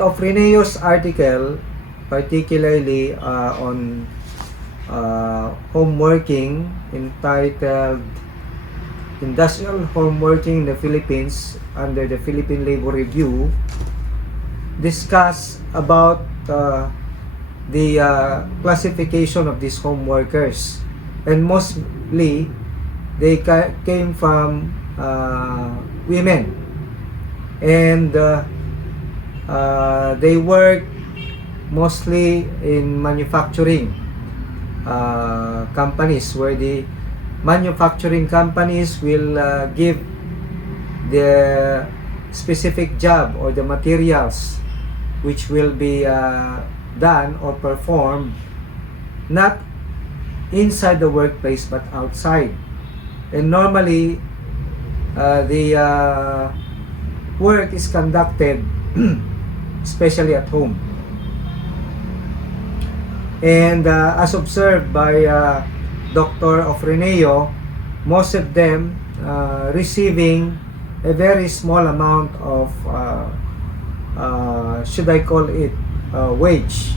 Ofreneo's article, particularly on home working, entitled Industrial Home Working in the Philippines under the Philippine Labor Review, discuss about the classification of these home workers, and mostly they came from women, and they work mostly in manufacturing companies, where the manufacturing companies will give the specific job or the materials which will be done or performed not inside the workplace but outside. And normally the work is conducted especially at home. And as observed by Dr. Ofreneo, most of them receiving a very small amount of should I call it wage.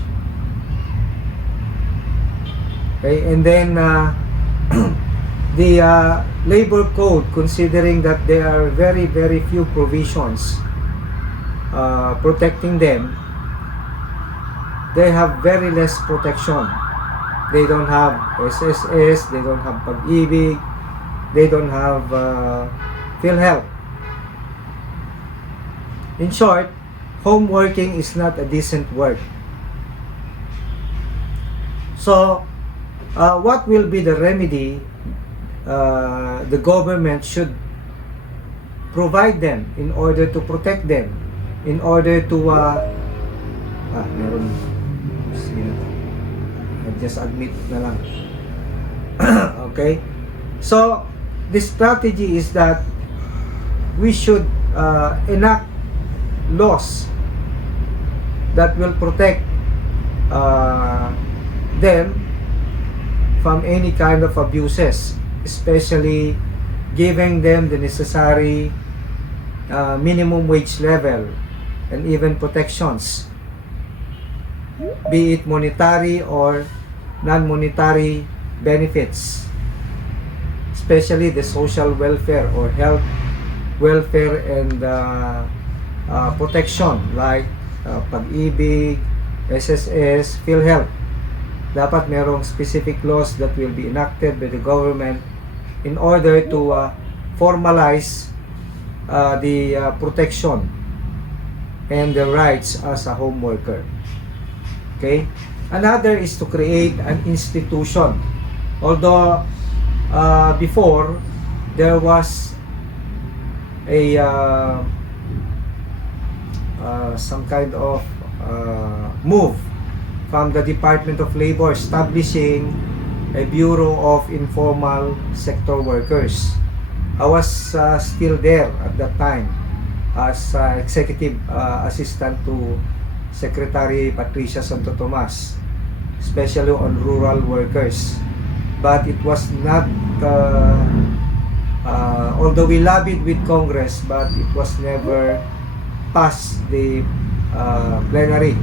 Okay, and then the labor code, considering that there are very few provisions protecting them, they have very less protection. They don't have SSS, they don't have Pag-ibig, they don't have PhilHealth. In short, home working is not a decent work. So, what will be the remedy the government should provide them in order to protect them, in order to meron just admit na lang. Okay, so the strategy is that we should enact laws that will protect them from any kind of abuses, especially giving them the necessary minimum wage level and even protections, be it monetary or non-monetary benefits, especially the social welfare or health welfare and protection like Pag-ibig, SSS, PhilHealth. Dapat merong specific laws that will be enacted by the government in order to formalize the protection and the rights as a home worker. Okay? Another is to create an institution. Although before there was a some kind of move from the Department of Labor establishing a Bureau of Informal Sector Workers. I was still there at that time as executive assistant to Secretary Patricia Santo Tomas, especially on rural workers. But it was not, although we lobbied with Congress, but it was never passed the plenary.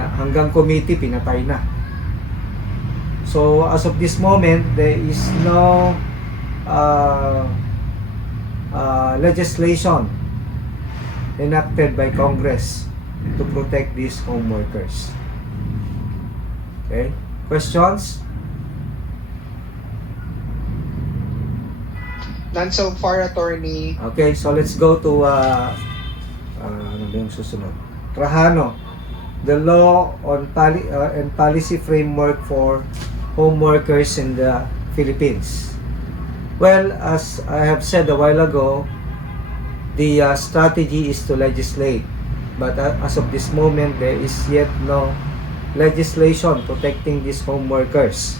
Hanggang committee, pinatay na. So, as of this moment, there is no legislation enacted by Congress to protect these home workers. Okay? Questions? None so far, attorney. Okay, so let's go to ano ba yung susunod? Trajano, the law on and policy framework for home workers in the Philippines. Well, as I have said a while ago, the strategy is to legislate. But as of this moment, there is yet no legislation protecting these home workers.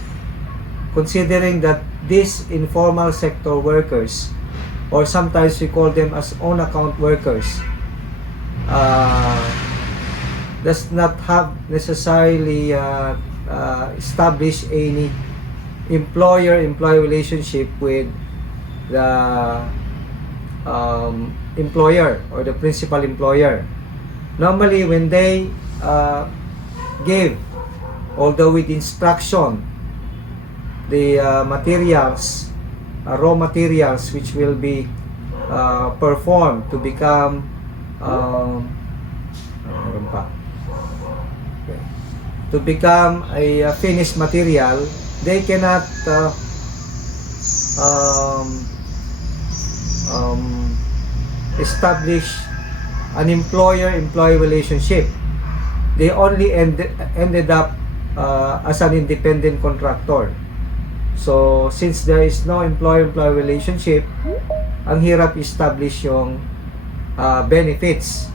Considering that these informal sector workers, or sometimes we call them as own account workers, does not have necessarily established any employer-employee relationship with the employer or the principal employer. normally when they give, although with instruction, the materials, raw materials which will be performed to become meron pa. Okay. To become a finished material, they cannot establish an employer-employee relationship. They only ended up as an independent contractor. So, since there is no employer-employee relationship, ang hirap establish yung benefits.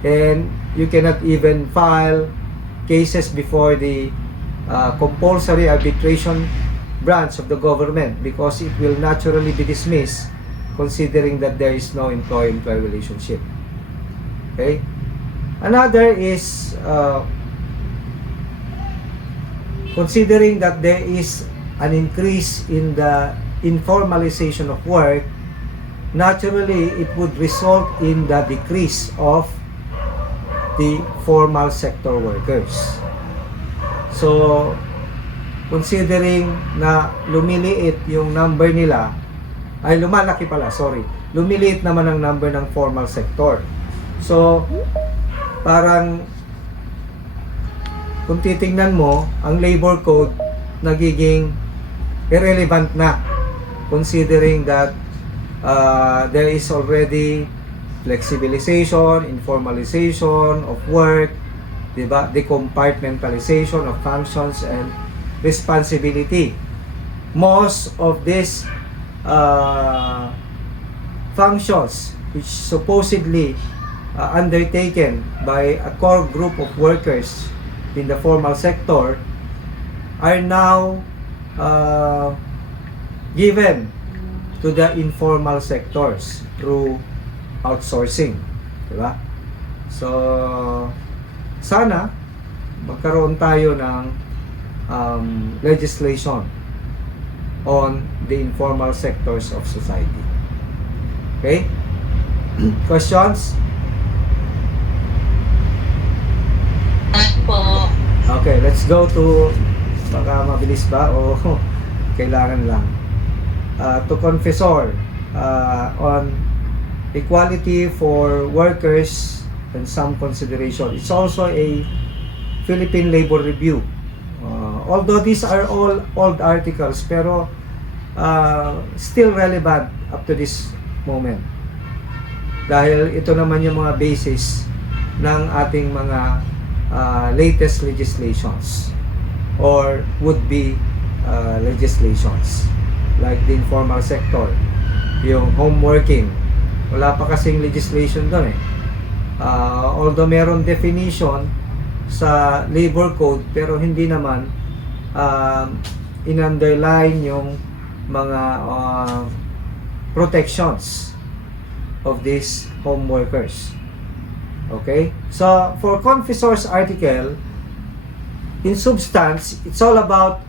And you cannot even file cases before the compulsory arbitration branch of the government because it will naturally be dismissed considering that there is no employer-employee relationship. Okay? Another is considering that there is an increase in the informalization of work, naturally it would result in the decrease of the formal sector workers. So, considering na lumiliit yung number nila, ay lumalaki pala, sorry. Lumiliit naman ang number ng formal sector. So, parang kung titingnan mo, ang labor code nagiging irrelevant na considering that there is already flexibilization, informalization of work, diba? Decompartmentalization of functions and responsibility. Most of these functions which supposedly undertaken by a core group of workers in the formal sector are now given to the informal sectors through outsourcing, diba? So, sana magkaroon tayo ng legislation on the informal sectors of society. Okay? Questions? Po. Okay, let's go to, baka mabilis ba o kailangan lang. To Confessor on equality for workers and some consideration. It's also a Philippine Labor Review. Although these are all old articles, pero still relevant up to this moment. Dahil ito naman yung mga basis ng ating mga latest legislations or would-be legislations like the informal sector, yung home working. Wala pa kasing legislation doon eh. Although meron definition sa labor code pero hindi naman in-underline yung mga protections of these home workers. Okay? So, for Confessor's article, in substance, it's all about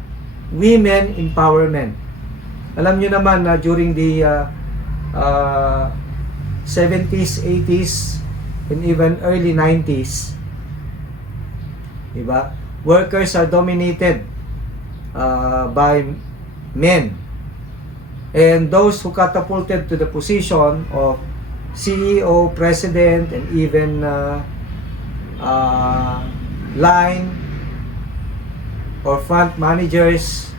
women empowerment. Alam nyo naman na during the 70s, 80s, and even early 90s, diba? Workers are dominated by men. And those who catapulted to the position of CEO, president, and even line or front managers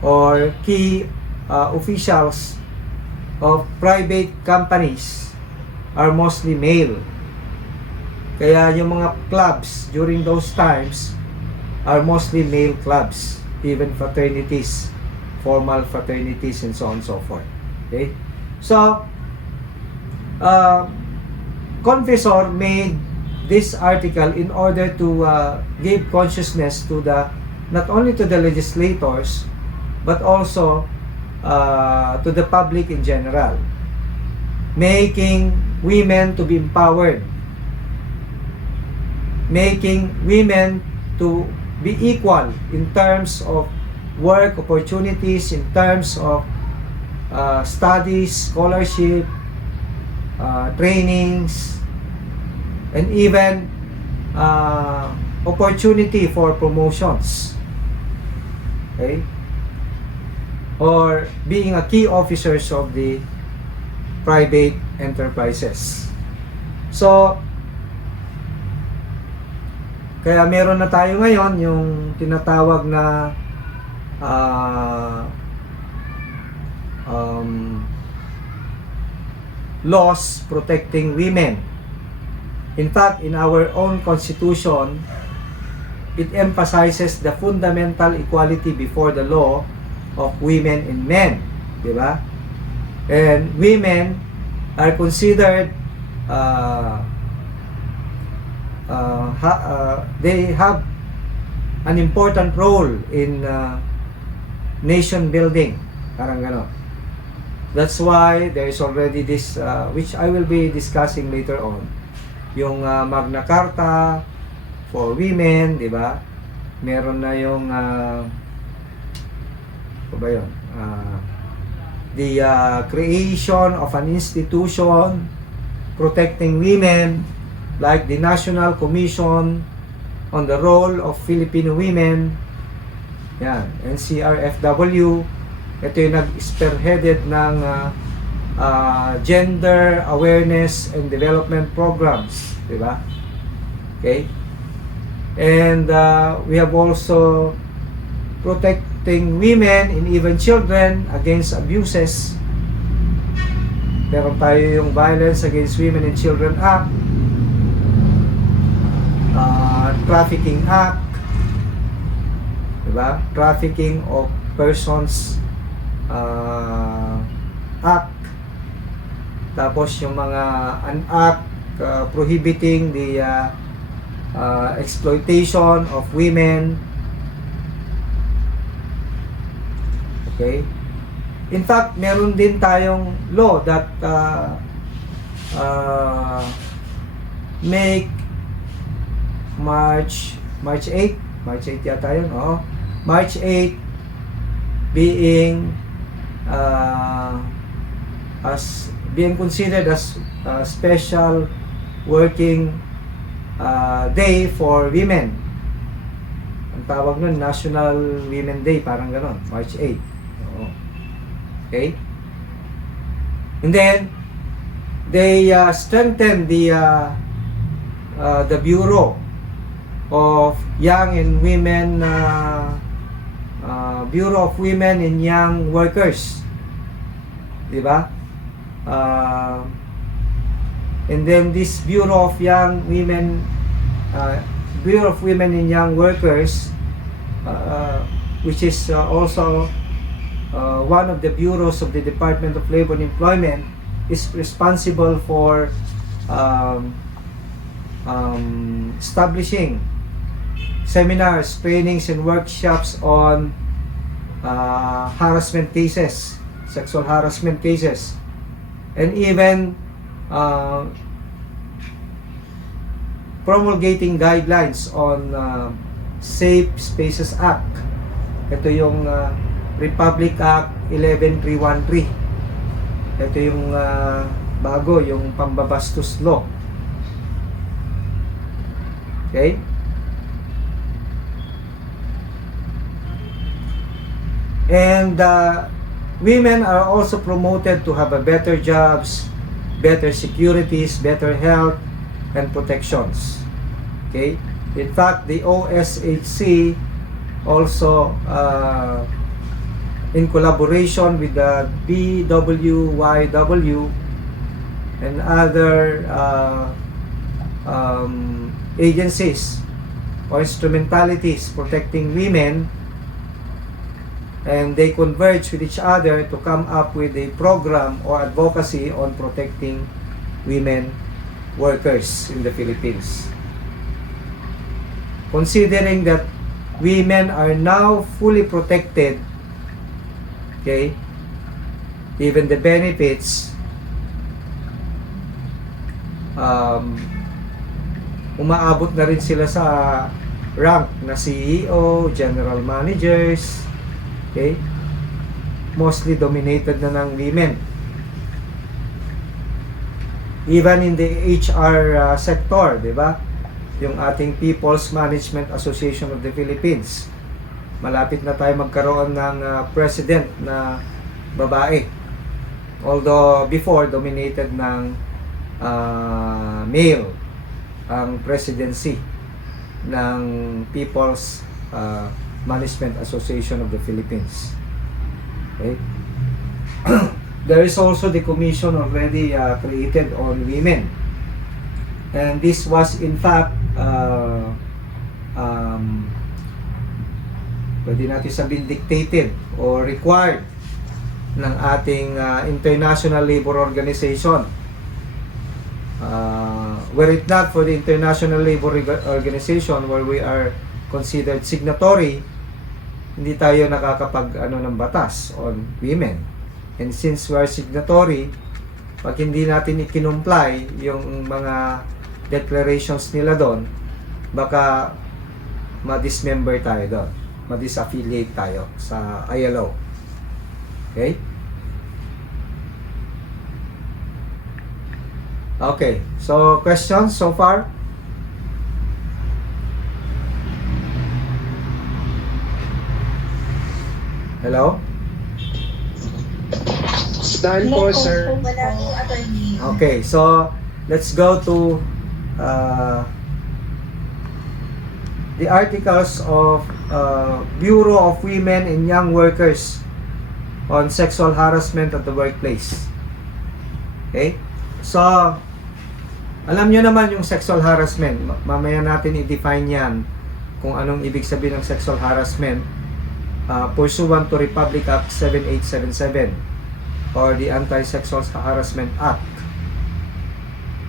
or key officials of private companies are mostly male. Kaya yung mga clubs during those times are mostly male clubs, even fraternities, formal fraternities, and so on and so forth. Okay? So, Confessor made this article in order to give consciousness to the, not only to the legislators, but also to the public in general, making women to be empowered, making women to be equal in terms of work opportunities, in terms of studies, scholarship, trainings, and even opportunity for promotions, okay, or being a key officers of the private enterprises. So kaya meron na tayo ngayon yung tinatawag na laws protecting women. In fact, in our own constitution, it emphasizes the fundamental equality before the law of women and men, di ba? And women are considered they have an important role in nation building, parang gano'n. That's why there is already this which I will be discussing later on, yung Magna Carta for women, di ba? Meron na yung ano ba yun? The creation of an institution protecting women, like the National Commission on the Role of Filipino Women, yan, NCRFW. Ito yung nag-spearheaded ng gender awareness and development programs, di ba? Okay? And we have also protecting women and even children against abuses. Meron tayo yung Violence Against Women and Children Act, Trafficking Act, diba? Trafficking of Persons Act, tapos yung mga an act prohibiting the exploitation of women. Okay? In fact, meron din tayong law that make March 8 yata yun, oh. March 8 being as being considered as special working day for women. Ang tawag nun, National Women Day, parang ganon, March 8. Oo. Okay? And then they strengthen the Bureau of Young and Women Bureau of Women and Young Workers, di ba? And then this Bureau of Young Women Bureau of Women and Young Workers, which is also one of the bureaus of the Department of Labor and Employment, is responsible for establishing seminars, trainings, and workshops on harassment cases, sexual harassment cases, and even promulgating guidelines on Safe Spaces Act. Ito yung Republic Act 11313. Ito yung bago, yung pambabastos law. Okay? And women are also promoted to have a better jobs, better securities, better health and protections. Okay? In fact, the OSHC also in collaboration with the BWYW and other agencies or instrumentalities protecting women, and they converge with each other to come up with a program or advocacy on protecting women workers in the Philippines. Considering that women are now fully protected, okay, even the benefits, umaabot na rin sila sa rank na CEO, general managers, okay, mostly dominated na ng women. even in the HR sector, di ba? Yung ating People's Management Association of the Philippines. Malapit na tayo magkaroon ng president na babae. Although before, dominated ng male ang presidency ng People's Management Association of the Philippines. Okay? There is also the commission already created on women. And this was in fact pwede natin sabihin dictated or required ng ating International Labor Organization. Were it not for the International Labor Organization, where we are considered signatory, hindi tayo nakakapag ng batas on women. And since we are signatory, pag hindi natin i-comply yung mga declarations nila doon, baka ma-dismember tayo doon, ma-disaffiliate tayo sa ILO. Okay? Okay, so questions so far? Hello? Done po, sir. Wala po, attorney. Okay, so let's go to the articles of Bureau of Women and Young Workers on sexual harassment at the workplace. Okay? So, alam nyo naman yung sexual harassment. Mamaya natin i-define yan kung anong ibig sabihin ng sexual harassment pursuant to Republic Act 7877 or the Anti-Sexual Harassment Act.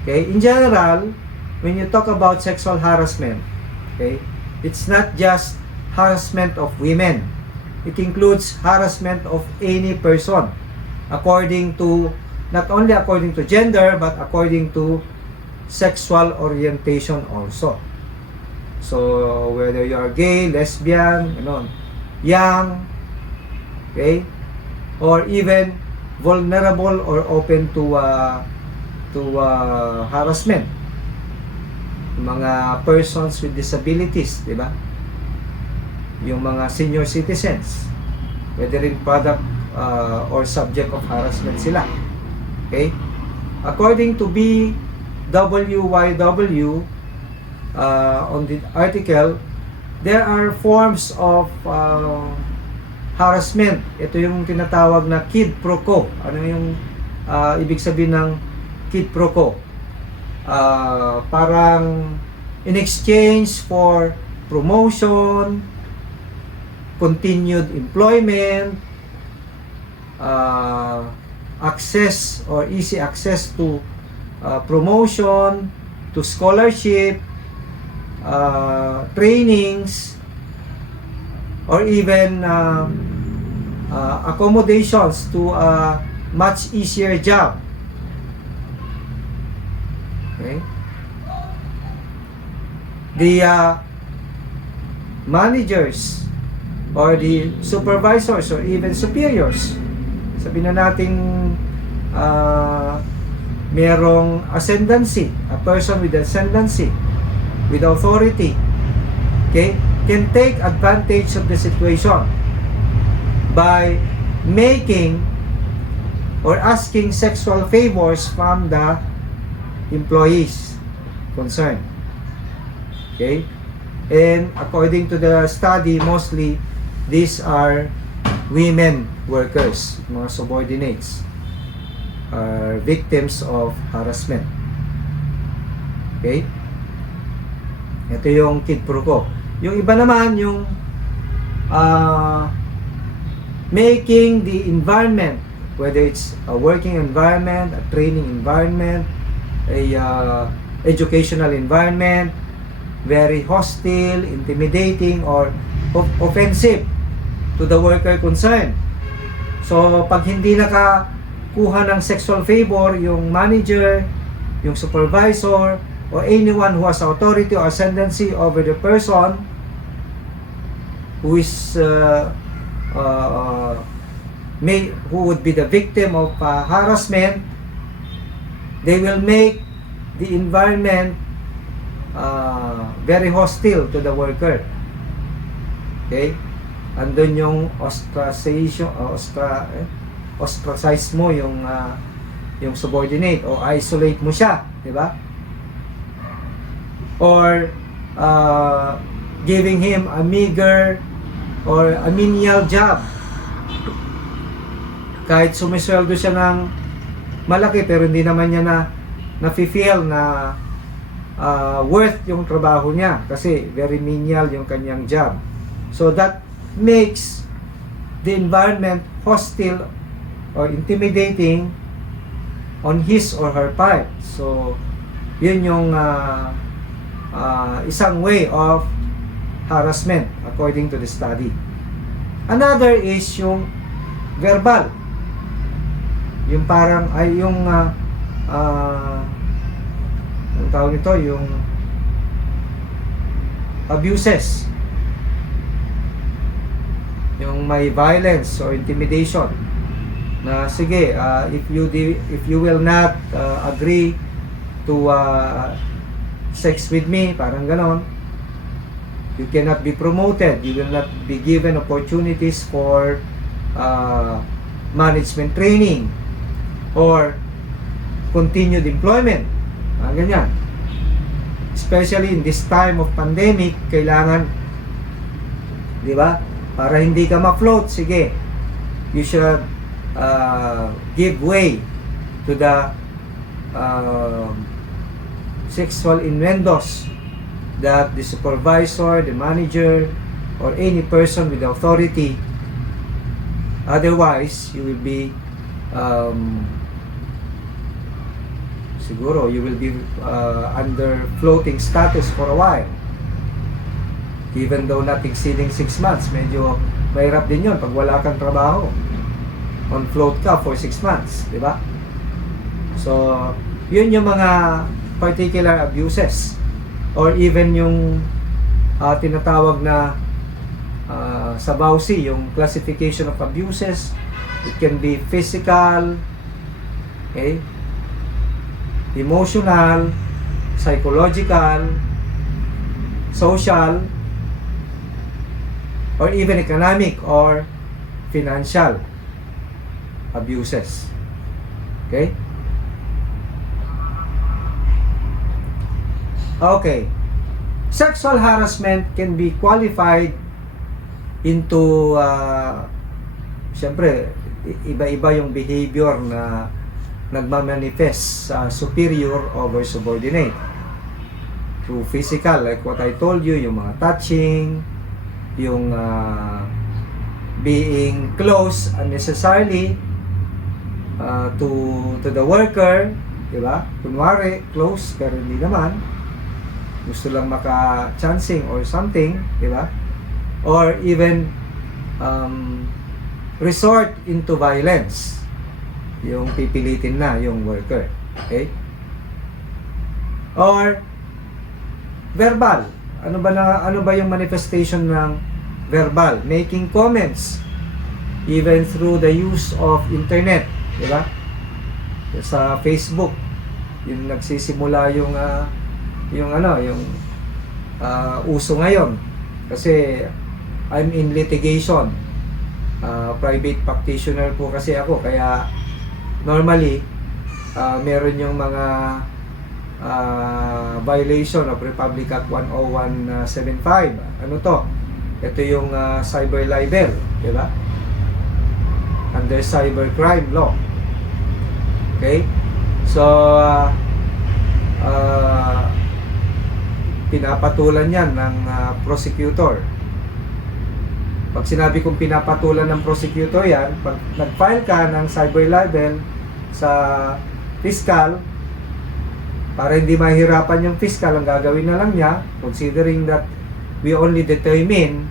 Okay? In general, when you talk about sexual harassment, okay, it's not just harassment of women. It includes harassment of any person according to, not only according to gender, but according to sexual orientation also. So, whether you are gay, lesbian, young, okay, or even vulnerable or open to harassment. Mga persons with disabilities, di ba? Yung mga senior citizens, whether in product or subject of harassment sila. Okay? According to BWYW, on the article, there are forms of harassment. Ito yung tinatawag na quid pro quo. Ano yung ibig sabihin ng quid pro quo? Parang in exchange for promotion, continued employment, access or easy access to promotion, to scholarship, trainings, or even accommodations to a much easier job. Okay? The managers or the supervisors or even superiors, sabihin na nating merong ascendancy, a person with ascendancy, with authority, okay, can take advantage of the situation by making or asking sexual favors from the employees concerned. Okay? And according to the study, mostly these are women workers, mga subordinates, are victims of harassment. Okay? Ito yung quid pro quo. Yung iba naman, yung making the environment, whether it's a working environment, a training environment, a educational environment, very hostile, intimidating, or offensive to the worker concerned. So, pag hindi nakakuha ng sexual favor, yung manager, yung supervisor, or anyone who has authority or ascendancy over the person who is who would be the victim of harassment, they will make the environment very hostile to the worker. Okay? Andun yung ostracization, ostracize mo yung subordinate o isolate mo siya, di ba? Or giving him a meager or a menial job. Kahit sumisweldo siya ng malaki pero hindi naman niya na-feel na worth yung trabaho niya kasi very menial yung kanyang job. So that makes the environment hostile or intimidating on his or her part. So yun yung isang way of harassment according to the study. Another is yung verbal. Yung parang ay yung ang tawag nito yung abuses. Yung may violence or intimidation na sige, if you will not agree to sex with me, parang ganon, you cannot be promoted, you will not be given opportunities for management training or continued employment, ganyan. Especially in this time of pandemic, kailangan, di ba, para hindi ka ma-float, sige, you should give way to the sexual innuendos that the supervisor, the manager, or any person with authority. Otherwise, you will be siguro you will be under floating status for a while. Even though not exceeding 6 months, medyo mahirap din yun pag wala kang trabaho. On float ka for 6 months, di ba? So, yun yung mga particular abuses. Or even yung tinatawag na sa BAUSI, yung classification of abuses. It can be physical, okay, emotional, psychological, social, or even economic or financial abuses. Okay? Okay. Sexual harassment can be qualified into siyempre, iba-iba yung behavior na nagmamanifest sa superior over subordinate. Through physical, like what I told you, yung mga touching, yung being close unnecessarily to the worker, di ba? Kunwari, close pero hindi naman. Gusto lang maka-chancing or something, di ba? Or even resort into violence. Yung pipilitin na yung worker. Okay? Or verbal. Ano ba yung manifestation ng verbal? Making comments even through the use of internet, di ba? Sa Facebook, yung nagsisimula yung uso ngayon. Kasi I'm in litigation. Private practitioner po kasi ako, kaya normally meron yung mga violation of Republic Act 10175. Ano to? Ito yung cyber libel, di ba? Under cybercrime law. Okay? So pinapatulan yan ng prosecutor. Pag sinabi kong pinapatulan ng prosecutor yan, pag nag-file ka ng cyber libel sa fiscal, para hindi mahirapan yung fiscal, ang gagawin na lang niya, considering that we only determine,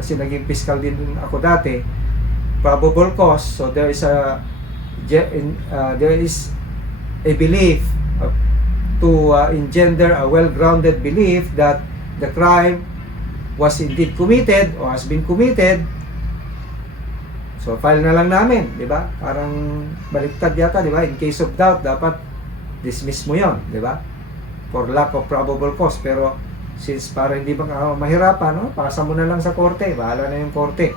kasi naging fiscal din ako dati, probable cause. So there is a belief to engender a well-grounded belief that the crime was indeed committed or has been committed. So file na lang namin, di ba? Parang baliktad yata, di ba? In case of doubt, dapat dismiss mo yon, di ba? For lack of probable cause. Pero since para hindi mahirapan, no? Pasa mo na lang sa korte, bahala na yung korte.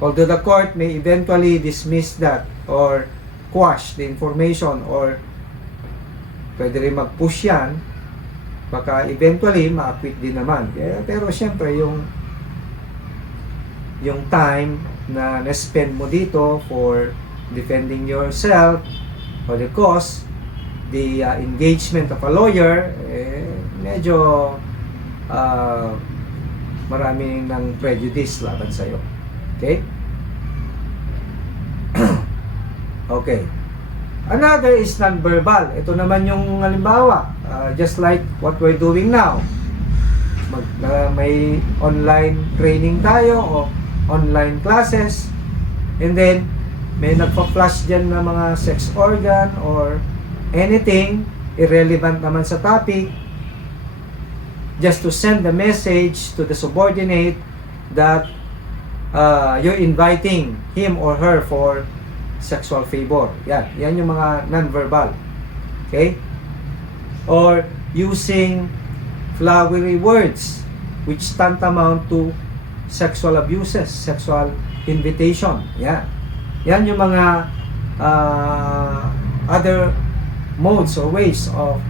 Although the court may eventually dismiss that or quash the information or pwede rin mag-push yan, baka eventually ma-acquit din naman. Pero syempre yung time na na-spend mo dito for defending yourself or the cause, the engagement of a lawyer, medyo marami ng prejudice laban sa'yo. Okay? Okay. Another is non-verbal. Ito naman yung halimbawa, just like what we're doing now. May online training tayo o online classes, and then may nagpa-flash dyan na mga sex organ or anything irrelevant naman sa topic, just to send the message to the subordinate that you're inviting him or her for sexual favor. Yan yung mga non-verbal. Okay? Or using flowery words which tantamount to sexual abuses, sexual invitation. Yan yung mga other modes or ways of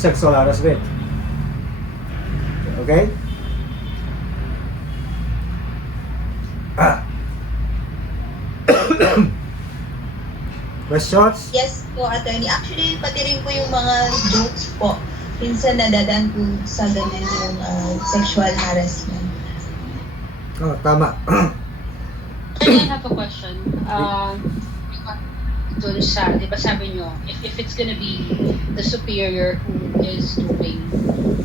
sexual harassment. Okay? Questions? Yes po, attorney. Actually, pati rin po yung mga jokes po. Minsan nadadaan po sa ganun yung sexual harassment. Oh, tama. I have a question. Dun sa, di ba sabi nyo, if it's gonna be the superior who is doing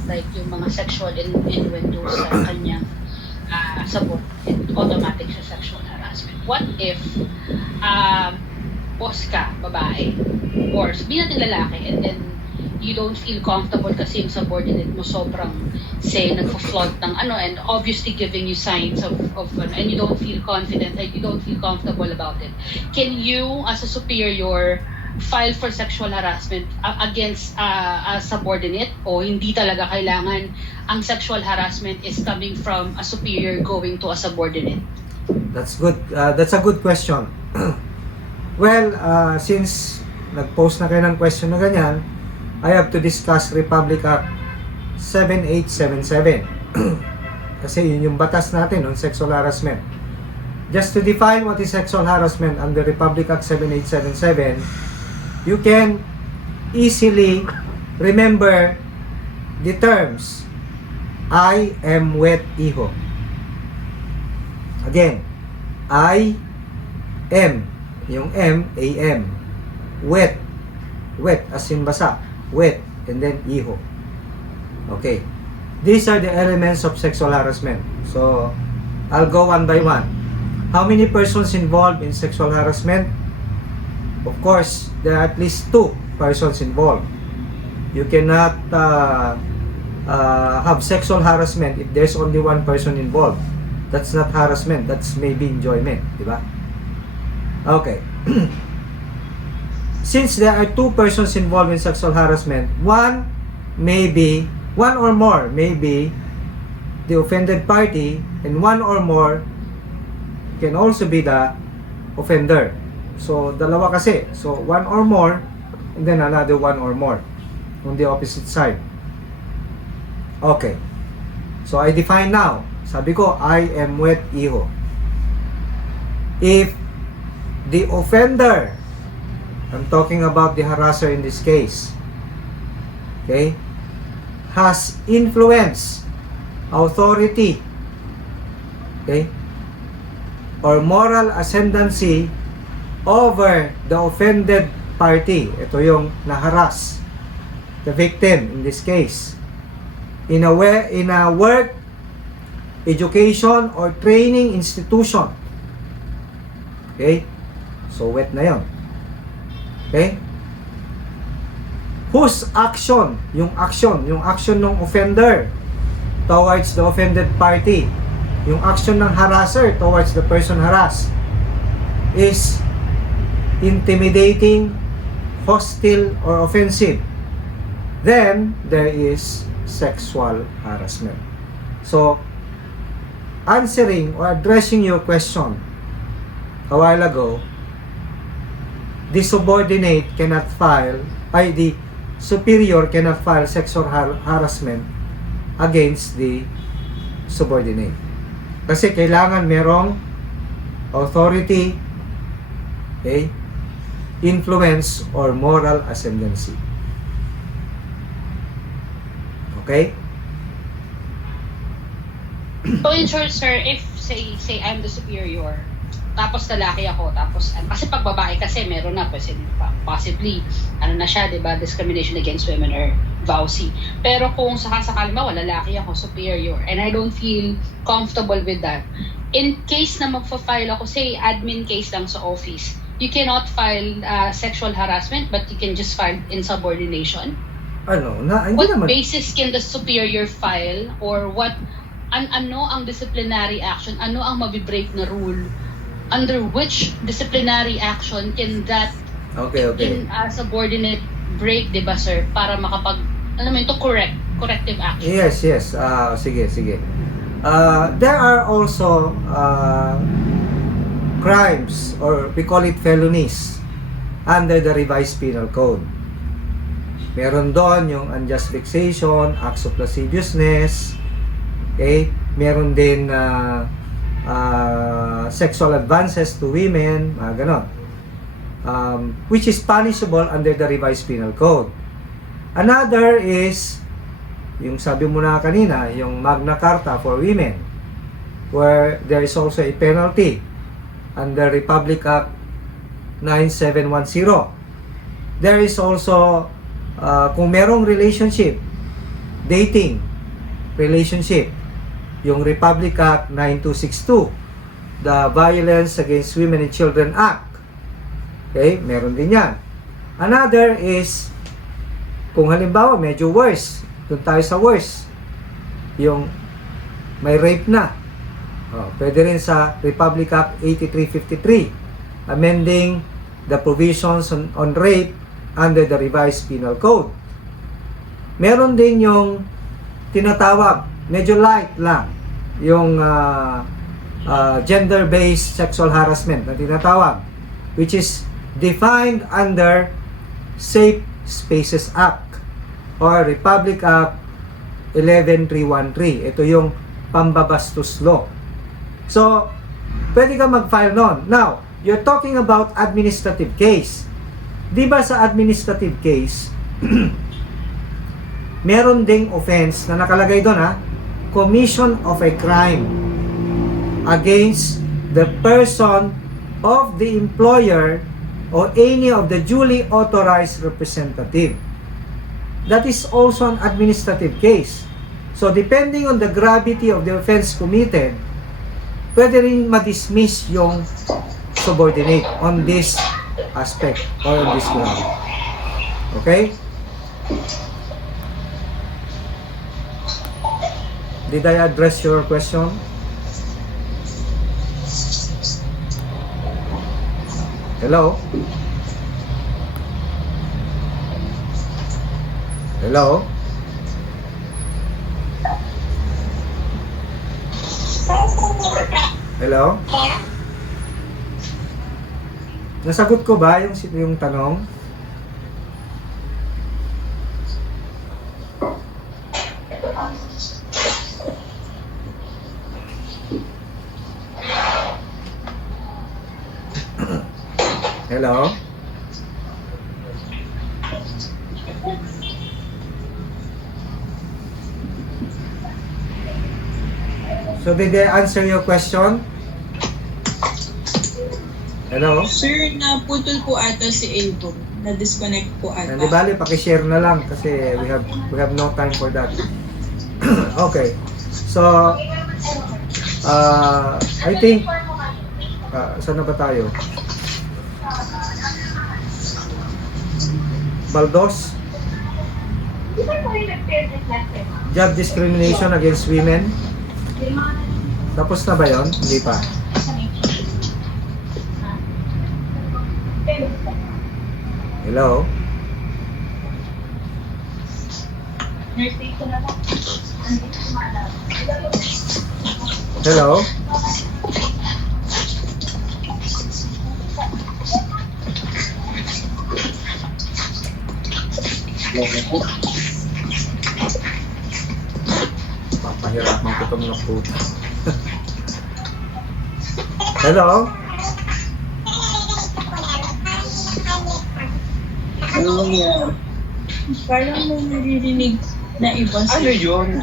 like yung mga sexual innuendo sa kanyang sabot, automatic sa sexual harassment. What if boss ka, babae, or sabihin natin lalaki, and then you don't feel comfortable kasi yung subordinate mo sobrang, say, nagpo-flaunt ng and obviously giving you signs of and you don't feel confident, like you don't feel comfortable about it. Can you, as a superior, file for sexual harassment against a subordinate, o hindi talaga kailangan ang sexual harassment is coming from a superior going to a subordinate? That's good. That's a good question. Well, since nag-post na kayo ng question na ganyan, I have to discuss Republic Act 7877. Kasi yun yung batas natin on sexual harassment. Just to define what is sexual harassment under Republic Act 7877, you can easily remember the terms I am wet iho. Again, I am, yung M, A-M, wet, as in basa, wet, and then iho. Okay, these are the elements of sexual harassment. So, I'll go one by one. How many persons involved in sexual harassment? Of course, there are at least 2 persons involved. You cannot have sexual harassment if there's only 1 person involved. That's not harassment, that's maybe enjoyment, di ba? Okay. Since there are 2 persons involved in sexual harassment, one or more may be the offended party, and 1 or more can also be the offender. So, dalawa kasi. So, 1 or more, and then another 1 or more on the opposite side. Okay. So, I define now. Sabi ko, I am wet iho. If the offender, I'm talking about the harasser in this case, okay, has influence, authority, okay, or moral ascendancy over the offended party. Ito yung naharas, the victim in this case, in a work, education, or training institution. Okay? So, wet na yon. Okay? Whose action, yung action ng offender towards the offended party, yung action ng harasser towards the person harassed, is intimidating, hostile, or offensive, then there is sexual harassment. So, answering or addressing your question a while ago, the subordinate cannot file, the superior cannot file sexual harassment against the subordinate. Kasi kailangan merong authority, okay, influence, or moral ascendancy. Okay? So in short, sir, if say I'm the superior, tapos lalaki ako, tapos kasi pag babae kasi meron na possibly na siya, 'di ba, discrimination against women or VAUSI. Pero kung sakasakali lalaki ako, superior, and I don't feel comfortable with that, in case na magfa-file ako, say admin case lang sa office, you cannot file sexual harassment, but you can just file insubordination. Hindi What naman. basis can the superior file, or what ano ang disciplinary action, ano ang mabibreak na rule, under which disciplinary action can that Okay. subordinate break, di ba, sir, para makapag ito corrective action? Yes. Sige. There are also crimes, or we call it felonies, under the revised penal code. Meron doon yung unjust vexation, acts of lasciviousness, okay? Meron din sexual advances to women, ganon. Which is punishable under the revised penal code. Another is yung sabi mo na kanina, yung Magna Carta for women, where there is also a penalty under Republic Act 9710. There is also kung merong relationship, dating relationship, yung Republic Act 9262, the Violence Against Women and Children Act. Okay, meron din yan. Another is, kung halimbawa medyo worse, doon tayo sa worse, yung may rape na. Pwede rin sa Republic Act 8353, amending the provisions on rape under the revised penal code. Meron din yung tinatawag, medyo light lang, yung gender-based sexual harassment na tinatawag, which is defined under Safe Spaces Act or Republic Act 11313. Ito yung pambabastos law. So, pwede ka mag-file nun. Now, you're talking about administrative case. Di ba sa administrative case, meron ding offense na nakalagay doon, commission of a crime against the person of the employer or any of the duly authorized representative. That is also an administrative case. So, depending on the gravity of the offense committed, pwede rin ma-dismiss yung subordinate on this aspect or on this ground. Okay? Did I address your question? Hello? Hello? Hello? Nasagot ko ba yung tanong? Hello? So did I answer your question? Hello? Sir, naputol po ata si Abel. Na-disconnect po ata. Hindi bali, pakishare na lang kasi we have no time for that. Okay. So, I think, saan na ba tayo? Baldos? Job discrimination against women? Tapos na ba yon? Hindi pa. Hello? Hello? Papahirapan ko itong mga puta. Hello? Ano yan? Parang may naririnig na iba sa Ano yun?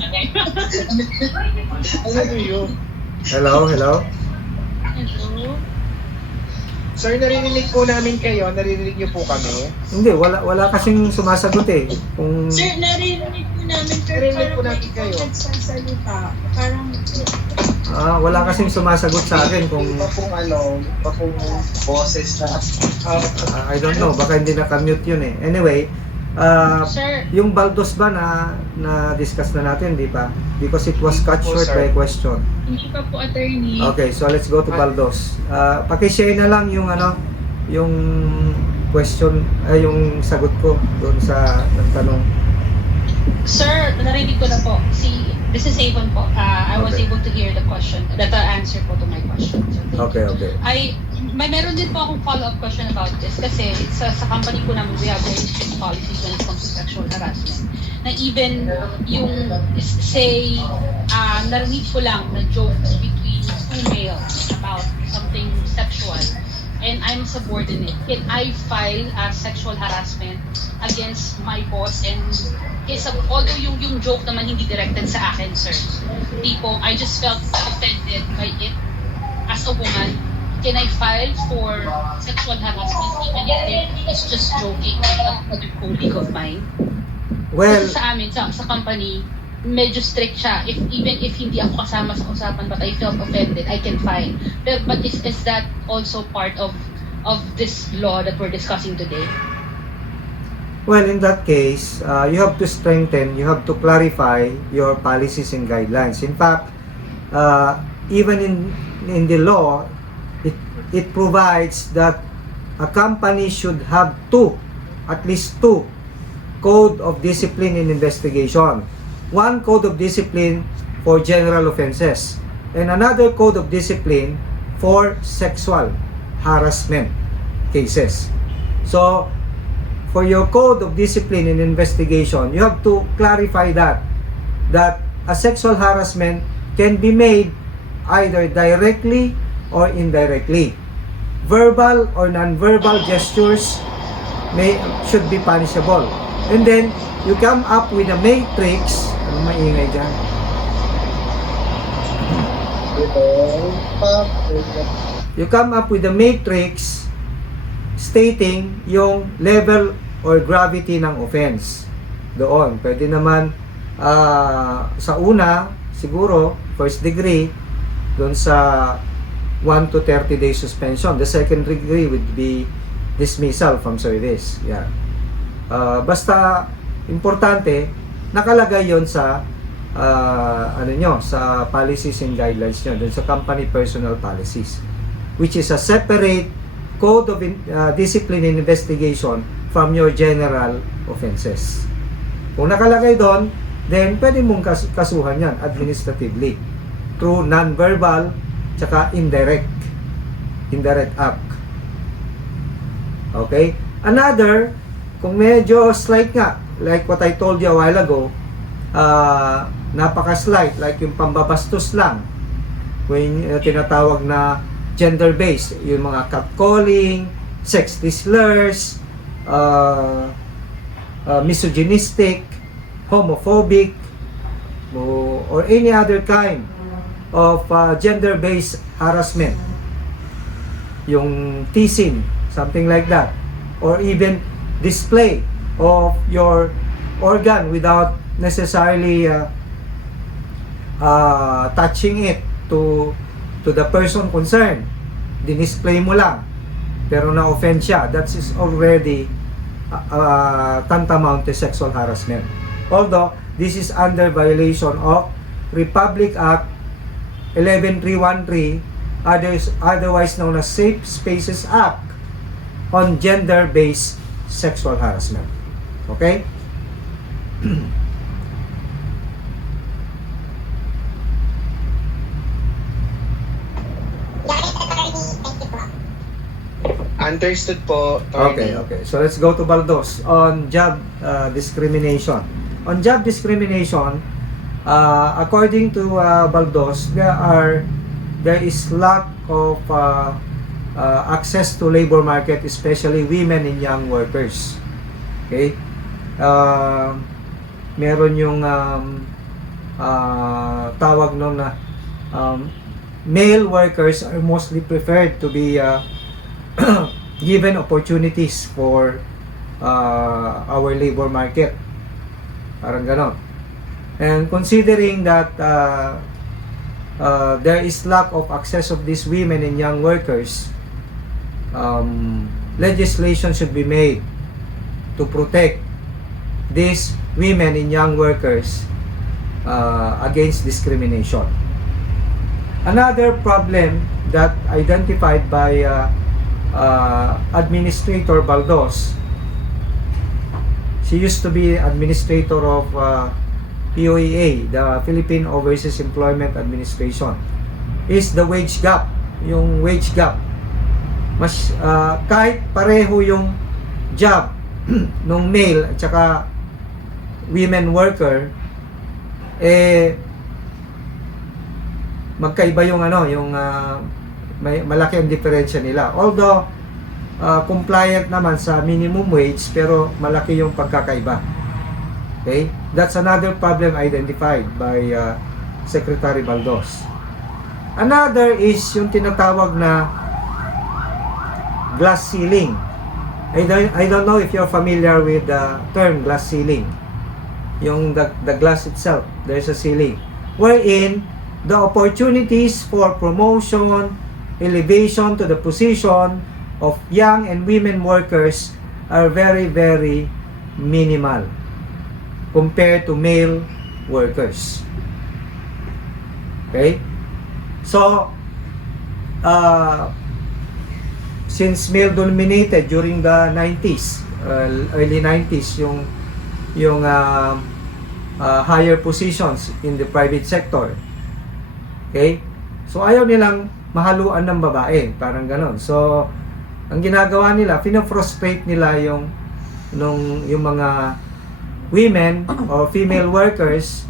Ano yun? Hello? Hello? Hello? Sir, narinig po namin kayo. Narinig niyo po kami. Hindi, wala kasing sumasagot eh. Kung Sir, naririnig po namin pero Narinig po parang namin may kayo. nagsasalita. Parang wala kasing sumasagot sa akin kung Iba pong iba pong boses na. I don't know, baka hindi naka-mute yun eh. Anyway, Sir, yung Baldos ba na discuss na natin, di ba? Because it was cut Opo, short sir. by a question. hindi pa po attorney. Okay, so let's go to Baldos. Paki-share na lang yung yung question, yung sagot ko doon sa nagtanong. Sir, narinig ko na po. This is Avon po. I was Okay. able to hear the question, the answer po to my question. So, thank you. Okay, okay. Meron din po akong follow-up question about this kasi sa company po namin, we have very strict policies when it comes to sexual harassment. Na even yung, say, narinig ko lang na joke between two males about something sexual and I'm subordinate, can I file a sexual harassment against my boss and although yung joke naman hindi directed sa akin, sir. Tipo, I just felt offended by it as a woman. Can I file for sexual harassment even if it's just joking with another colleague of mine? Well, Kasi sa amin, sa company, medyo strict siya. Even if hindi ako kasama sa usapan but I felt offended, I can file. But is that also part of this law that we're discussing today? well, in that case, you have to strengthen, you have to clarify your policies and guidelines. In fact, even in the law, it provides that a company should have at least two code of discipline and investigation. One code of discipline for general offenses and another code of discipline for sexual harassment cases. So, for your code of discipline and investigation, you have to clarify that a sexual harassment can be made either directly or indirectly. Verbal or non-verbal gestures should be punishable. And then, you come up with a matrix. Ano maingay dyan? You come up with a matrix stating yung level or gravity ng offense. Doon, pwede naman sa una, siguro, first degree, doon sa 1 to 30 day suspension. The second degree would be dismissal from service. Yeah. Basta importante nakalagay 'yon sa sa policies and guidelines nyo, dun sa company personal policies, which is a separate code of discipline and investigation from your general offenses. Kung nakalagay doon, then pwede mong kasuhan yan administratively through non-verbal tsaka indirect act. Okay? Another, kung medyo slight nga, like what I told you a while ago, napaka-slight, like yung pambabastos lang, when tinatawag na gender-based, yung mga catcalling, sex slurs, misogynistic, homophobic, or any other kind of gender-based harassment, yung teasing, something like that, or even display of your organ without necessarily touching it to the person concerned. Dinisplay mo lang pero na-offend siya, that is already tantamount to sexual harassment. Although this is under violation of Republic Act 11313, otherwise known as Safe Spaces Act on Gender-Based sexual harassment. Okay? Understood po, Okay, attorney. okay. So let's go to Baldos on job discrimination. On job discrimination, according to Baldos, there is lack of access to labor market, especially women and young workers. Okay? Meron yung tawag nun na male workers are mostly preferred to be given opportunities for our labor market. Parang ganon. And considering that there is lack of access of these women and young workers, legislation should be made to protect these women and young workers against discrimination. Another problem that identified by Administrator Baldos, she used to be administrator of POEA, the Philippine Overseas Employment Administration, is the wage gap. Yung wage gap, mas kahit pareho yung job nung male at saka women worker, magkaiba yung may malaki ang diferensya nila. Although compliant naman sa minimum wage, pero malaki yung pagkakaiba. Okay? That's another problem identified by Secretary Baldos. Another is yung tinatawag na glass ceiling. I don't know if you're familiar with the term glass ceiling. Yung the glass itself, there's a ceiling. Wherein the opportunities for promotion, elevation to the position of young and women workers are very, very minimal compared to male workers. Okay? So, since male-dominated during the 90s, early 90s, yung higher positions in the private sector. Okay? So, ayaw nilang mahaluan ng babae, parang ganon. So, ang ginagawa nila, pinofrustrate nila yung mga women or female workers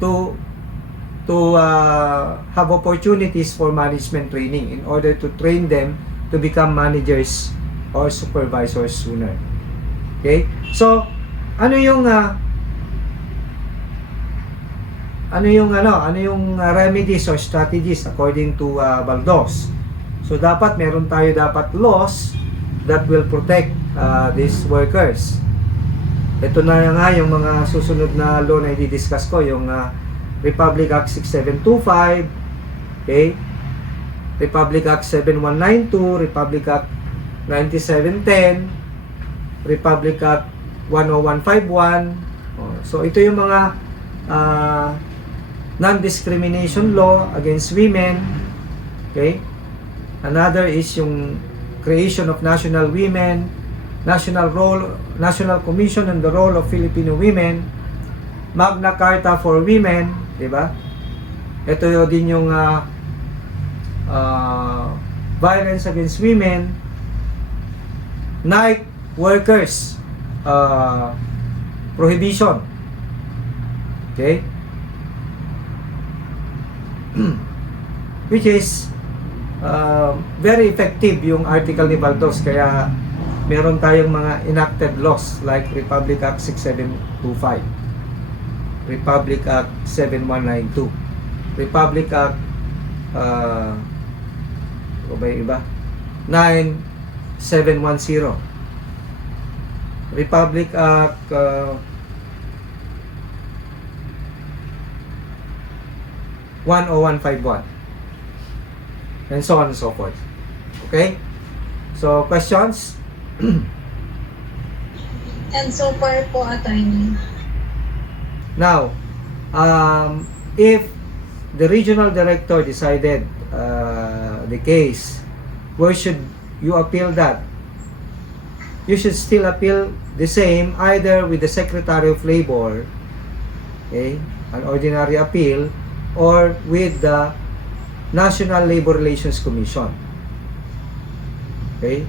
to have opportunities for management training in order to train them to become managers or supervisors sooner. Okay? So, ano yung remedies or strategies according to Baldos? So dapat meron tayo laws that will protect these workers. Ito na nga yung mga susunod na law na i-discuss ko, yung Republic Act 6725, okay? Republic Act 7192, Republic Act 9710, Republic Act 10151. So ito yung mga non-discrimination law against women. Okay? Another is yung creation of National Commission on the Role of Filipino Women, Magna Carta for Women, di ba? Ito din yung violence against women, night workers prohibition. Okay? Which is very effective yung article ni Baldos, kaya meron tayong mga enacted laws like Republic Act 6725, Republic Act 7192, Republic Act o ba yung iba? 9710, Republic Act 10151, and so on and so forth. Okay? So, questions? And so far po, attorney. Now, if the regional director decided the case, where should you appeal that? you should still appeal the same either with the Secretary of Labor, okay, an ordinary appeal, or with the National Labor Relations Commission. Okay?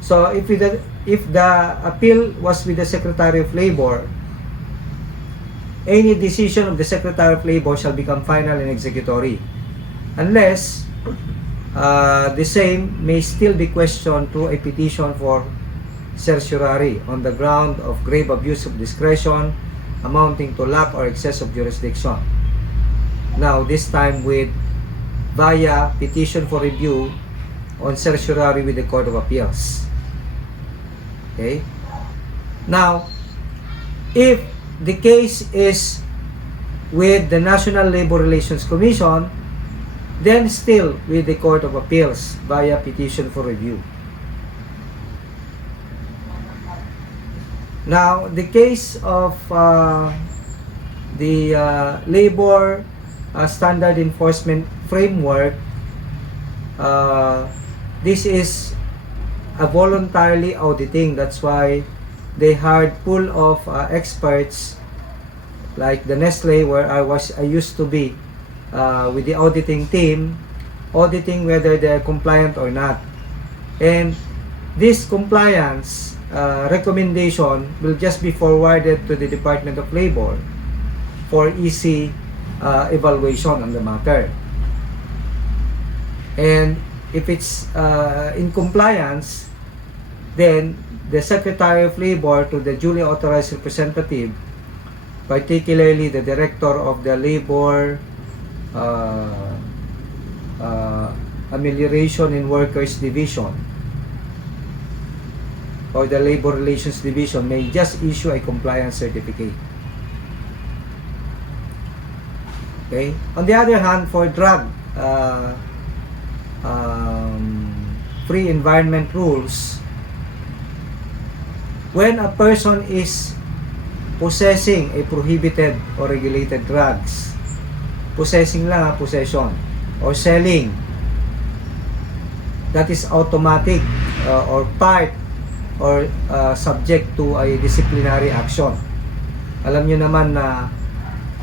So if the appeal was with the Secretary of Labor, any decision of the Secretary of Labor shall become final and executory, unless the same may still be questioned through a petition for certiorari on the ground of grave abuse of discretion amounting to lack or excess of jurisdiction. Now, this time via petition for review on certiorari with the Court of Appeals. Okay? Now, if the case is with the National Labor Relations Commission, then still with the Court of Appeals via petition for review. Now, the case of the labor standard enforcement framework, this is a voluntarily auditing. That's why they hired pool of experts like the Nestle, where I used to be with the auditing team, auditing whether they're compliant or not. And this compliance recommendation will just be forwarded to the Department of Labor for easy evaluation on the matter. And if it's in compliance, then the Secretary of Labor to the duly authorized representative, particularly the Director of the Labor Amelioration in Workers Division or the Labor Relations Division, may just issue a compliance certificate. Okay. On the other hand, for drug free environment rules, when a person is possessing a prohibited or regulated drugs, possessing lang, possession, or selling, that is automatic or part or subject to a disciplinary action. Alam nyo naman na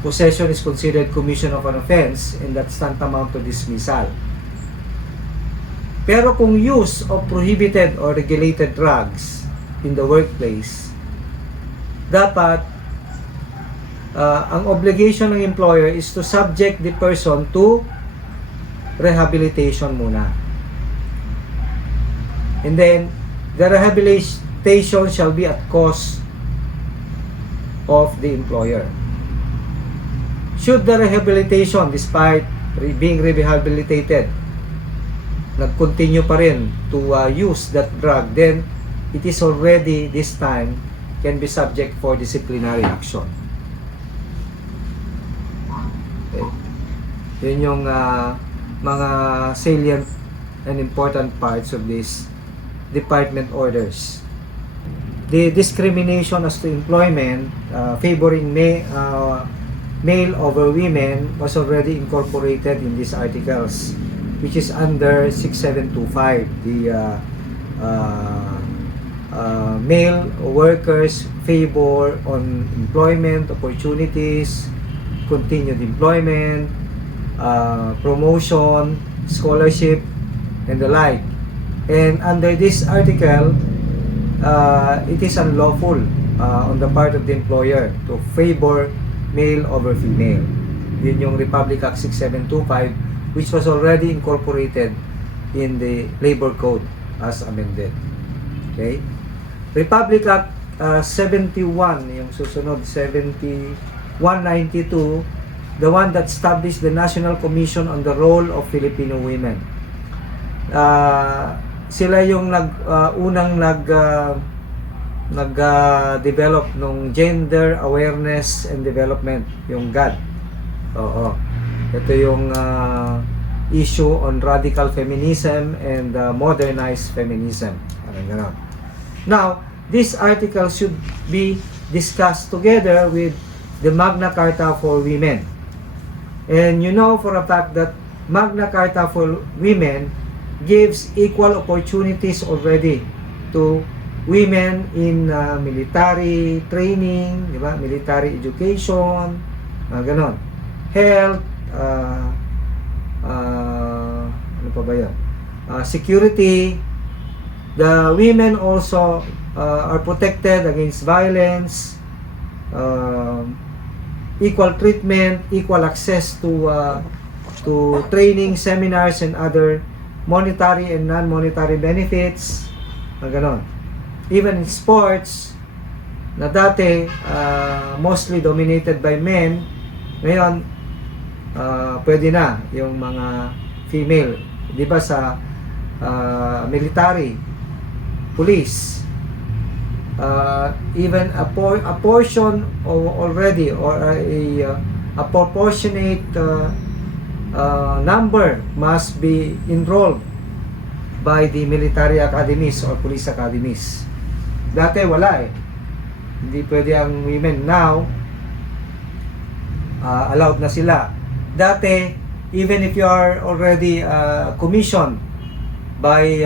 possession is considered commission of an offense, and that's tantamount to dismissal. Pero kung use of prohibited or regulated drugs in the workplace, dapat ang obligation ng employer is to subject the person to rehabilitation muna. And then, the rehabilitation shall be at cost of the employer. Should the rehabilitation, despite being rehabilitated, nag-continue pa rin to use that drug, then it is already, this time, can be subject for disciplinary action. Okay. Yun yung mga salient and important parts of these department orders. The discrimination as to employment favoring male over women was already incorporated in these articles, which is under 6725, the male workers favor on employment opportunities, continued employment, promotion, scholarship, and the like. And under this article, it is unlawful on the part of the employer to favor male over female. Yun yung Republic Act 6725, which was already incorporated in the Labor Code as amended. Okay? Republic Act 71, yung susunod, 192, the one that established the National Commission on the Role of Filipino Women. Sila yung unang nag-develop nung Gender Awareness and Development, yung GAD. Oo. Ito yung issue on radical feminism and modernized feminism. Parang gano'n. Now, this article should be discussed together with the Magna Carta for Women. And you know for a fact that Magna Carta for Women gives equal opportunities already to women in military training, di ba? Military education, ganon. Health, ano pa ba yan? Security. The women also are protected against violence, equal treatment, equal access to training, seminars, and other monetary and non-monetary benefits, ganon. Even in sports, na dati mostly dominated by men, ngayon pwede na yung mga female. Di ba sa military, police, even a portion already, or a proportionate number must be enrolled by the military academies or police academies. Dati wala eh. Hindi pwede ang women. Now, allowed na sila. Dati, even if you are already commissioned by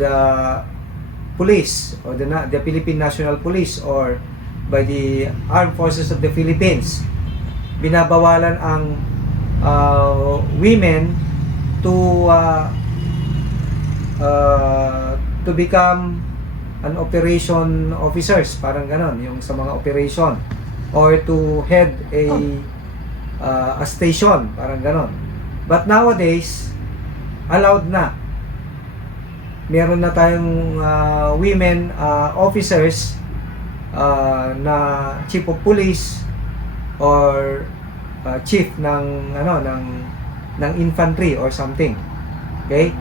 the police or the Philippine National Police or by the Armed Forces of the Philippines, binabawalan ang women to become an operation officers, parang ganon, yung sa mga operation, or to head a station, parang ganon. But nowadays, allowed na. Meron na tayong women officers na chief of police or chief ng ng infantry or something. Okay?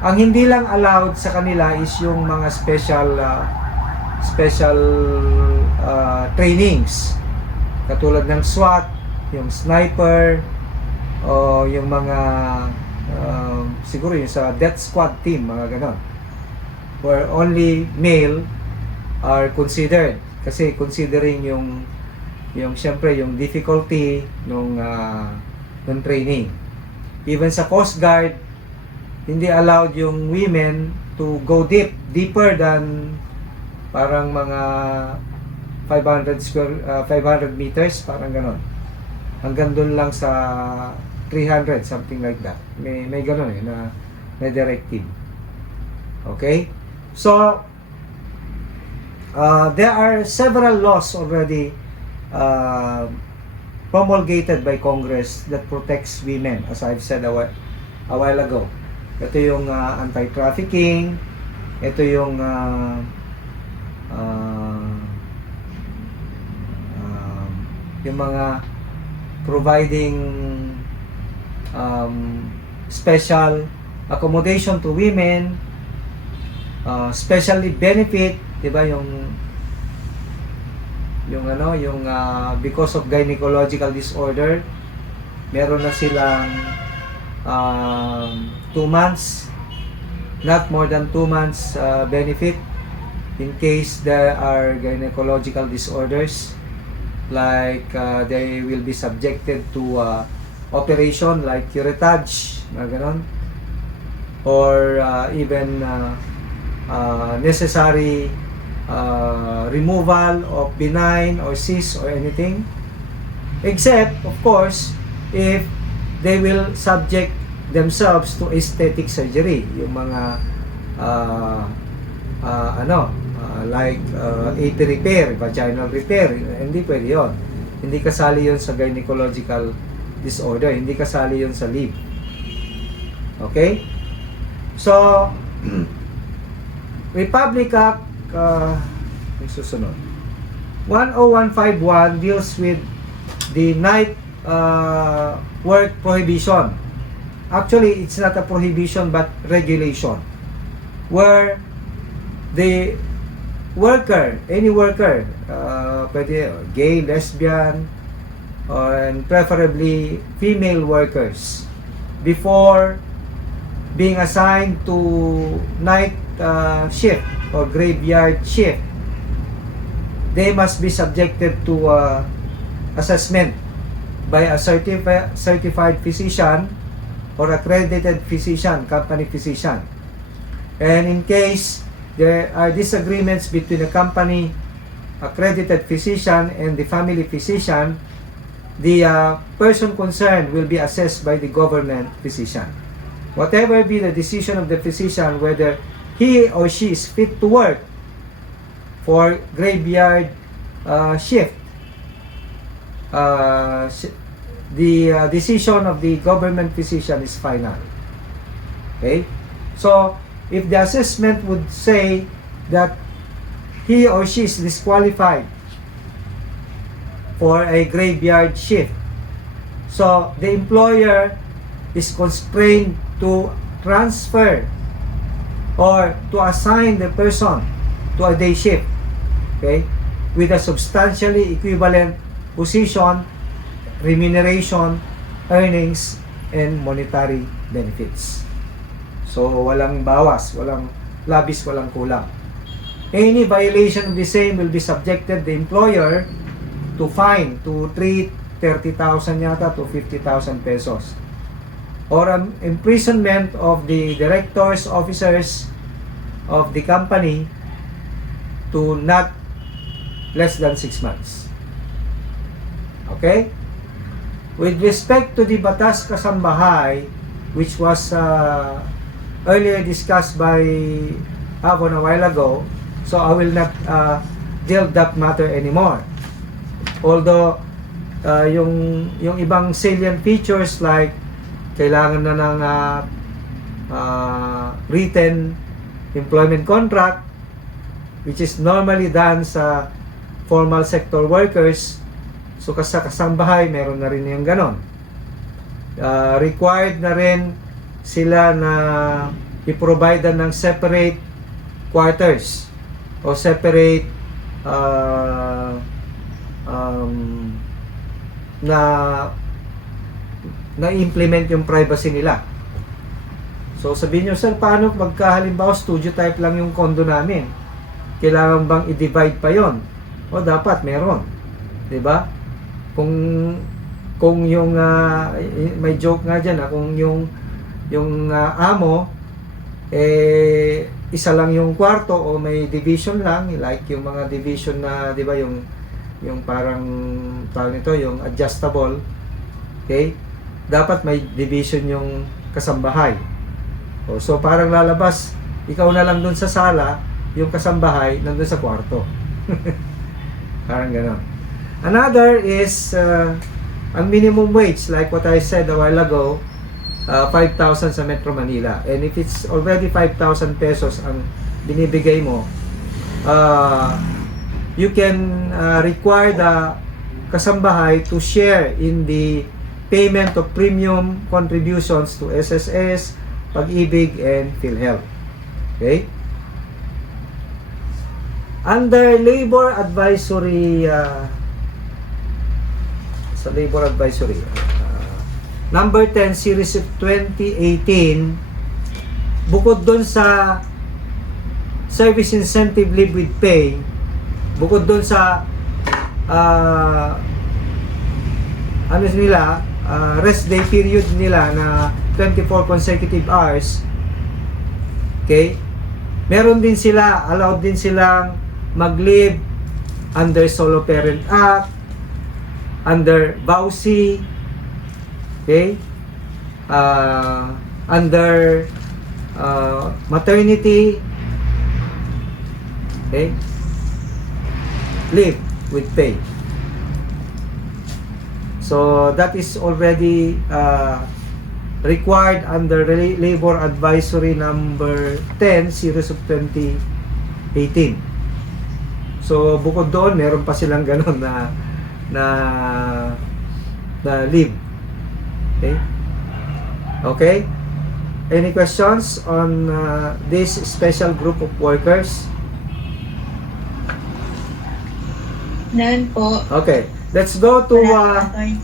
Ang hindi lang allowed sa kanila is yung mga special trainings, katulad ng SWAT, yung sniper, o yung mga siguro yung sa death squad team, mga ganon, where only male are considered, kasi considering yung syempre yung difficulty nung training. Even sa Coast Guard, hindi allowed yung women to go deeper than parang mga 500 meters, parang ganon. Hanggang doon lang sa 300, something like that. May ganon eh, na directive. Okay? So, there are several laws already promulgated by Congress that protects women, as I've said a while ago. Ito yung anti-trafficking, ito yung mga providing special accommodation to women, specially benefit, 'di ba, yung because of gynecological disorder, meron na silang 2 months, not more than 2 months benefit in case there are gynecological disorders, like they will be subjected to operation like curettage, ganon, or even necessary removal of benign or cyst or anything, except of course if they will subject themselves to aesthetic surgery, yung mga like AP repair, vaginal repair, hindi pwede yun. Hindi kasali yun sa gynecological disorder, hindi kasali yun sa leave. Okay? So, Republic Act, yung susunod, 10151 deals with the night work prohibition. Actually, it's not a prohibition but regulation, where the worker, any worker, pwede gay, lesbian, and preferably female workers, before being assigned to night shift or graveyard shift, they must be subjected to assessment by a certified physician or accredited physician, company physician. And in case there are disagreements between the company accredited physician and the family physician, the person concerned will be assessed by the government physician. Whatever be the decision of the physician, whether he or she is fit to work for graveyard shift, the decision of the government physician is final. Okay? So, if the assessment would say that he or she is disqualified for a graveyard shift, so the employer is constrained to transfer or to assign the person to a day shift, okay, with a substantially equivalent position, remuneration, earnings, and monetary benefits. So, walang bawas, walang labis, walang kulang. Any violation of the same will be subjected the employer to fine to 30,000 yata to 50,000 pesos, or an imprisonment of the directors, officers of the company to not less than 6 months. Okay? With respect to the Batas Kasambahay, which was earlier discussed by Avon a while ago, so I will not deal that matter anymore. Although yung ibang salient features like kailangan na ng written employment contract, which is normally done sa formal sector workers, so sa kasambahay meron na rin yung ganon. Required na rin sila na i-provide ng separate quarters o separate na implement yung privacy nila. So sabihin nyo, sir, paano halimbawa studio type lang yung condo namin? Kailangan bang i-divide pa yon? O dapat meron, 'di ba? Kung yung may joke nga diyan, kung yung amo isa lang yung kwarto o may division lang, like yung mga division na 'di ba yung parang tawag nito, yung adjustable, okay? Dapat may division yung kasambahay. So parang lalabas, ikaw na lang dun sa sala, yung kasambahay nandun sa kwarto. Parang gano'n. Another is ang minimum wage, like what I said a while ago, 5,000 sa Metro Manila. And if it's already 5,000 pesos ang binibigay mo, you can require the kasambahay to share in the payment of premium contributions to SSS, Pag-ibig, and PhilHealth. Okay? Under labor advisory, sa labor advisory, number 10, series of 2018, bukod dun sa service incentive leave with pay, bukod dun sa rest day period nila na 24 consecutive hours, okay, meron din sila, allowed din silang mag-leave under Solo Parent Act, under VAUSI, okay, under maternity, okay, leave with pay. So that is already required under Labor Advisory number 10 series of 2018. So bukod doon, meron pa silang ganon na leave. Okay? Okay? Any questions on this special group of workers? None po. Okay. Let's go to Wala, attorney.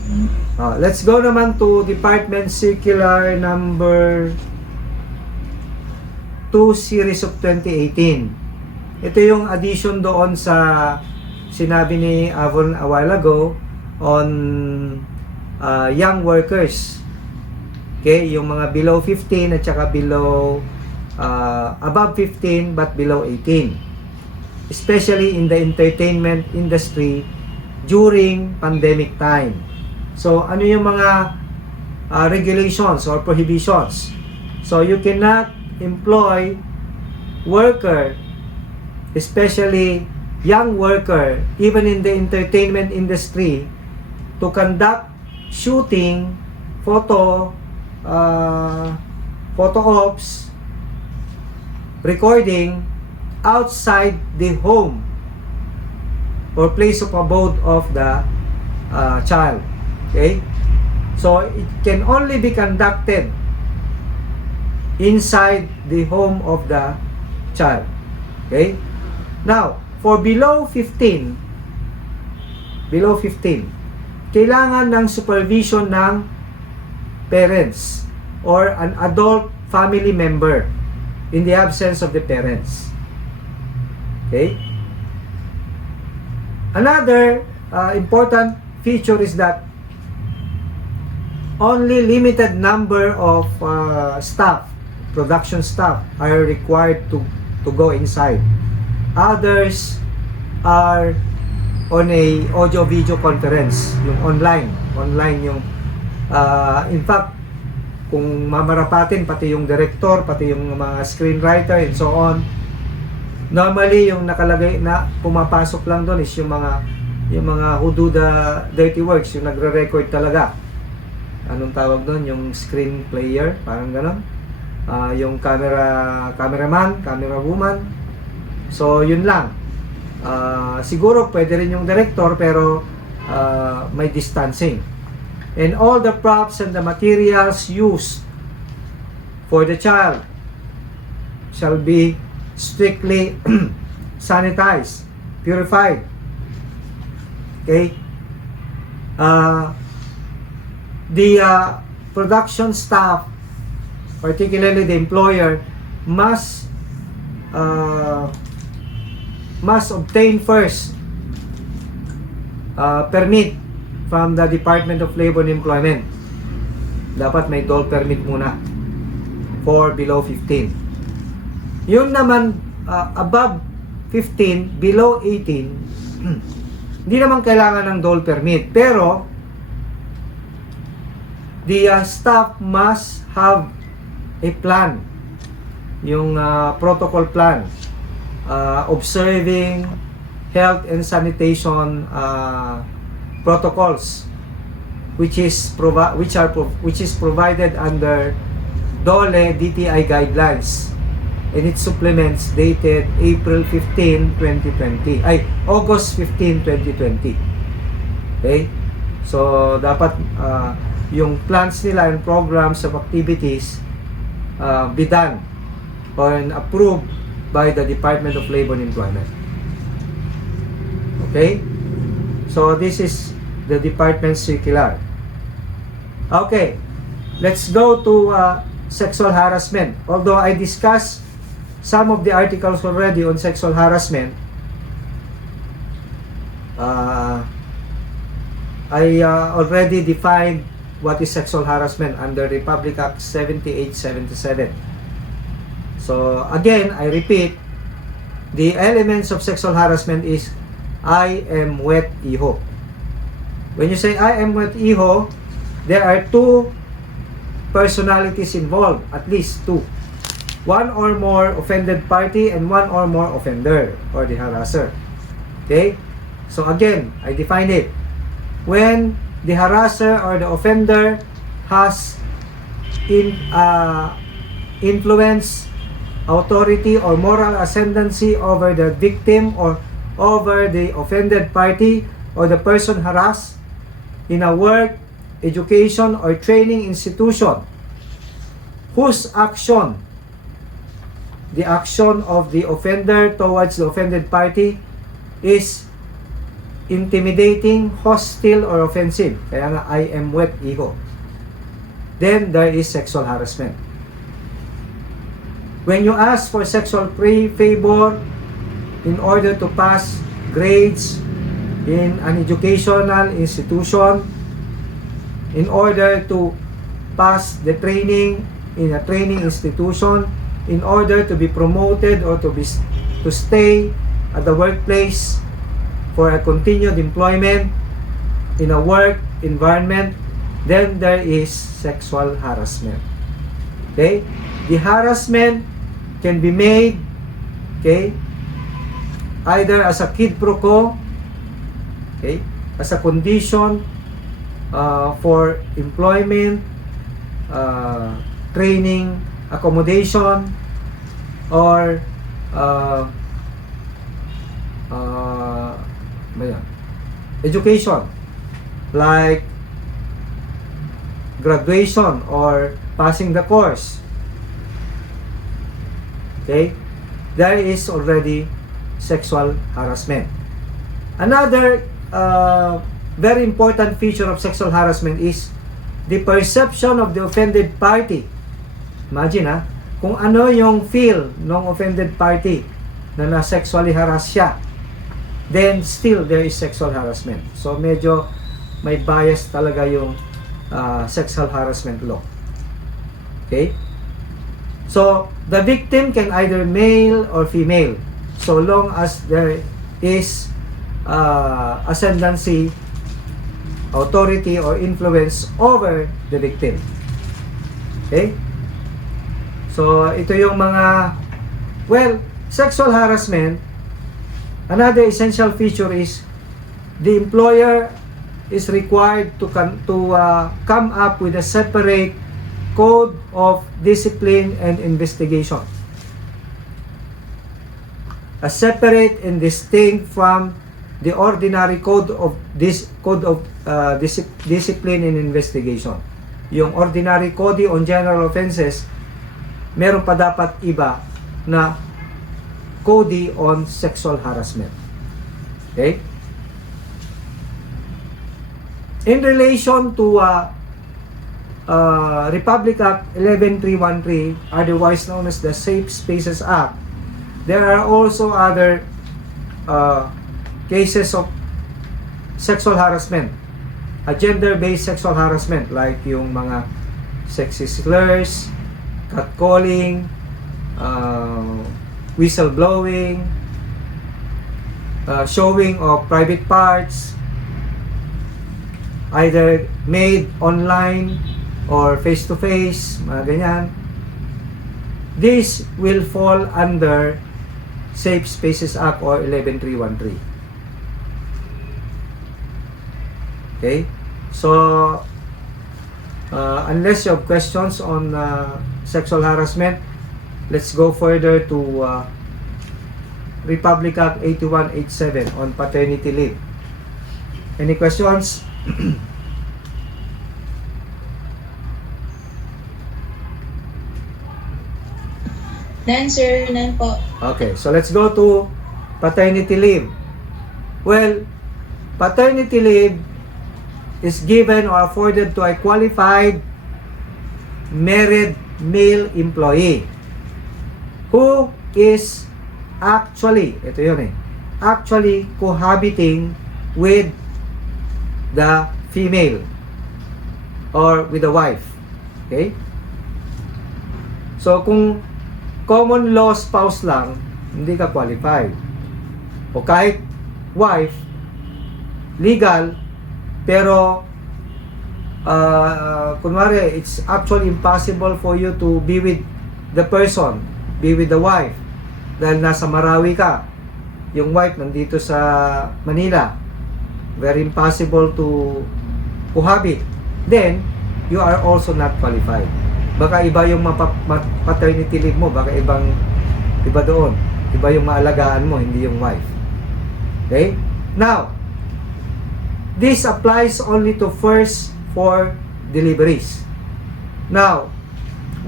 let's go naman to Department Circular number 2 series of 2018. Ito yung addition doon sa sinabi ni Avon a while ago on young workers. Okay, yung mga below 15 at saka below above 15 but below 18, especially in the entertainment industry during pandemic time. So ano yung mga regulations or prohibitions? So you cannot employ worker, especially young worker, even in the entertainment industry, to conduct shooting, photo ops, recording outside the home or place of abode of the child. Okay? So it can only be conducted inside the home of the child. Okay? Now, for below 15, kailangan ng supervision ng parents or an adult family member in the absence of the parents. Okay? Another important feature is that only limited number of staff, production staff, are required to go inside. Others are on a audio-video conference, yung online yung in fact, kung mamarapatin pati yung director, pati yung mga screenwriter and so on, normally yung nakalagay na pumapasok lang doon is yung mga who do the dirty works, yung nagre-record talaga. Anong tawag doon? Yung screen player, parang gano'n. Yung cameraman, camera woman. So yun lang. Siguro pwede rin yung director pero may distancing. And all the props and the materials used for the child shall be strictly sanitized, purified. Okay? The production staff, particularly the employer, must obtain first permit from the Department of Labor and Employment. Dapat may dole permit muna for below 15. Yung naman above 15, below 18, hindi naman kailangan ng dole permit, pero the staff must have a plan, yung protocol plan, observing health and sanitation protocols, which is provided under DOLE DTI guidelines and its supplements dated August 15, 2020. Okay? So dapat yung plans nila and programs of activities be done or approved by the Department of Labor and Employment. Okay? So this is the department circular. Okay, let's go to sexual harassment. Although I discussed some of the articles already on sexual harassment, I already defined what is sexual harassment under Republic Act 7877. So again, I repeat, the elements of sexual harassment is I am wet iho. When you say I am wet iho, there are two personalities involved, at least two. One or more offended party and one or more offender or the harasser. Okay? So again, I define it. When the harasser or the offender has influence, authority, or moral ascendancy over the victim or over the offended party or the person harassed in a work, education, or training institution, whose action, the action of the offender towards the offended party, is intimidating, hostile, or offensive. Kaya nga, I am wet iho. Then there is sexual harassment. When you ask for sexual favor in order to pass grades in an educational institution, in order to pass the training in a training institution, in order to be promoted or to stay at the workplace for a continued employment in a work environment, then there is sexual harassment. Okay? The harassment can be made, okay, either as a quid pro quo, okay, as a condition for employment, training, accommodation, or education, like graduation or passing the course. Okay, there is already sexual harassment. Another very important feature of sexual harassment is the perception of the offended party. Imagine kung ano yung feel ng offended party na sexually harass siya, then still there is sexual harassment. So medyo may bias talaga yung sexual harassment law. Okay? So the victim can either male or female, so long as there is ascendancy, authority, or influence over the victim. Okay? So ito yung mga, well, sexual harassment, another essential feature is the employer is required to come up with a separate code of discipline and investigation. A separate and distinct from the ordinary code of discipline and investigation. Yung ordinary code on general offenses, meron pa dapat iba na code on sexual harassment. Okay? In relation to Republic Act 11313, otherwise known as the Safe Spaces Act, there are also other cases of sexual harassment, a gender-based sexual harassment, like yung mga sexist slurs, catcalling, whistleblowing, showing of private parts, either made online or face-to-face, mga ganyan. This will fall under Safe Spaces Act or 11313. Okay? So, unless you have questions on sexual harassment, let's go further to Republic Act 8187 on paternity leave. Any questions? None, sir. None po. Okay, so let's go to paternity leave. Well, paternity leave is given or afforded to a qualified married male employee who is actually, ito yun actually cohabiting with the female or with the wife. Okay? So, kung common law spouse lang, hindi ka qualified. O kahit wife, legal, pero kunwari, it's actually impossible for you to be with the person, be with the wife, dahil nasa Marawi ka, yung wife nandito sa Manila, very impossible to cohabit, then you are also not qualified. Baka iba yung paternity leave mo, baka iba doon, iba yung maalagaan mo, hindi yung wife. Okay? Now, this applies only to first 4 deliveries. Now,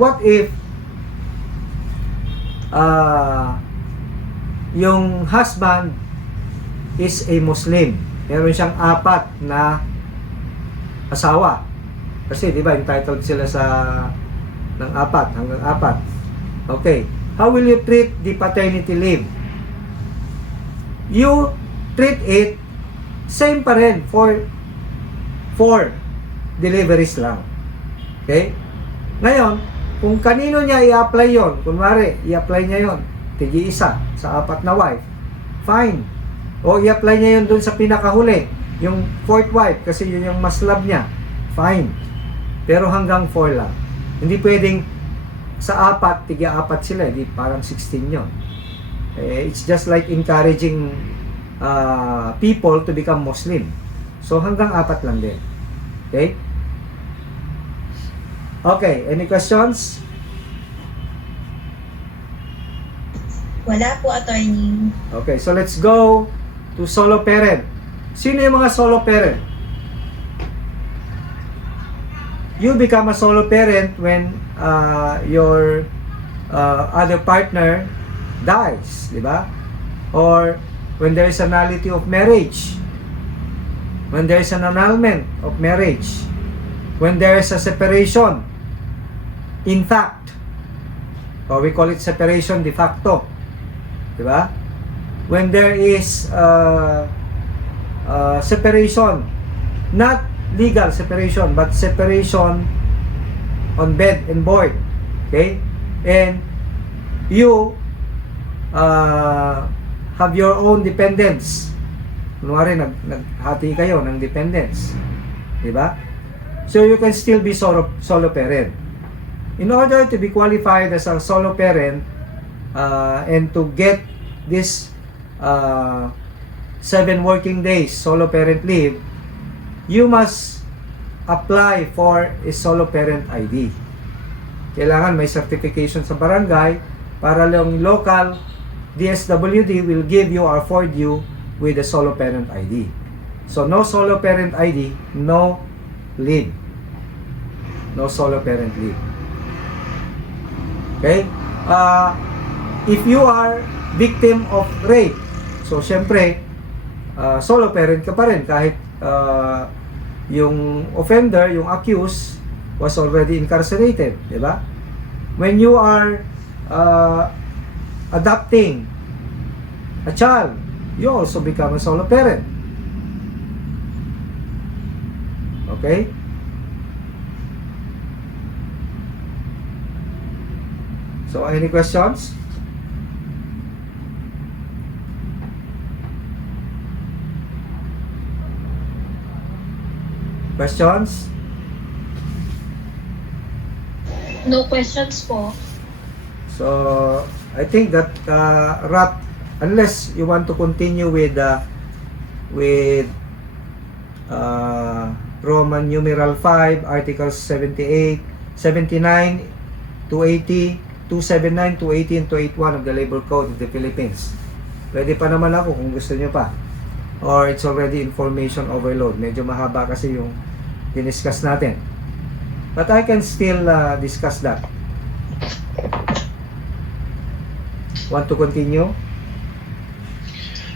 what if yung husband is a Muslim, meron siyang 4 na asawa, kasi di ba entitled sila sa ng 4 hanggang 4. Okay, how will you treat the paternity leave? You treat it same pa rin for 4 deliveries lang. Okay? Ngayon, Kung kanino niya i-apply yon, kunwari, i-apply niya yon, tigi-isa sa 4 na wife, fine. O i-apply niya yon dun sa pinakahuli, yung 4th wife, kasi yun yung mas love niya, fine. Pero hanggang 4 lang. Hindi pwedeng sa 4, tigi-4 sila, di parang 16 yon. It's just like encouraging people to become Muslim. So hanggang 4 lang din. Okay? Okay, any questions? Wala po, attorney. Okay, so let's go to solo parent. Sino yung mga solo parent? You become a solo parent when your other partner dies, di ba? Or when there is a nullity of marriage, when there is an annulment of marriage, when there is a separation in fact, or we call it separation de facto, di ba? When there is separation, not legal separation, but separation on bed and board, okay? And you have your own dependents. Kunwari, naghati kayo ng dependents, di ba? So you can still be solo parent. In order to be qualified as a solo parent and to get this 7 working days solo parent leave, you must apply for a solo parent ID. Kailangan may certification sa barangay para yung local DSWD will give you or afford you with a solo parent ID. So no solo parent ID, no leave. No solo parent leave. Okay? If you are victim of rape, so syempre, solo parent ka pa rin kahit yung offender, yung accused, was already incarcerated, di ba? When you are adopting a child, you also become a solo parent. Okay? So, any questions? Questions? No questions po. So, I think that wrap, unless you want to continue with Roman numeral 5, articles 78, 79, 280, 279, 280, and 281 of the Labor Code of the Philippines. Pwede pa naman ako kung gusto nyo pa. Or it's already information overload. Medyo mahaba kasi yung diniscuss natin. But I can still discuss that. Want to continue?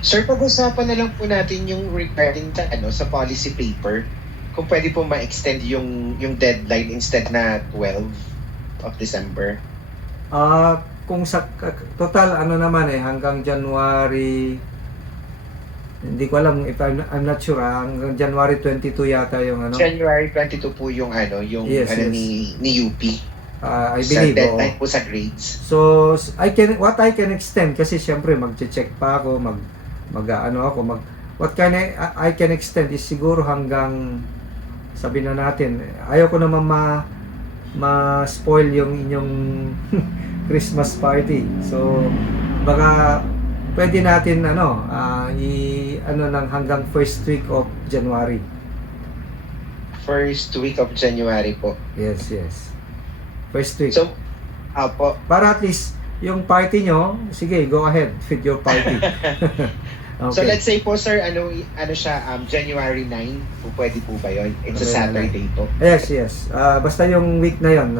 Sir, pag-usapan na lang po natin yung regarding sa policy paper. Kung pwede po ma-extend yung deadline instead na 12 of December. Kung sa total naman hanggang January, hindi ko alam if I'm not sure, hanggang January 22 yata yung January 22 po yung Yes, yes. ni UP. I Sa believe, deadline po sa grades. So what I can extend, kasi syempre magche-check pa ako, what I can extend is siguro hanggang, sabi na natin, ayaw ko naman ma-spoil yung inyong Christmas party. So baka pwede natin ng hanggang first week of January. First week of January po. Yes. First week. So, po. Para at least yung party nyo, sige, go ahead with your party. Okay. So let's say po sir, siya, January 9, po pwede po ba yun? It's a Saturday po. Yes. Basta yung week na yun,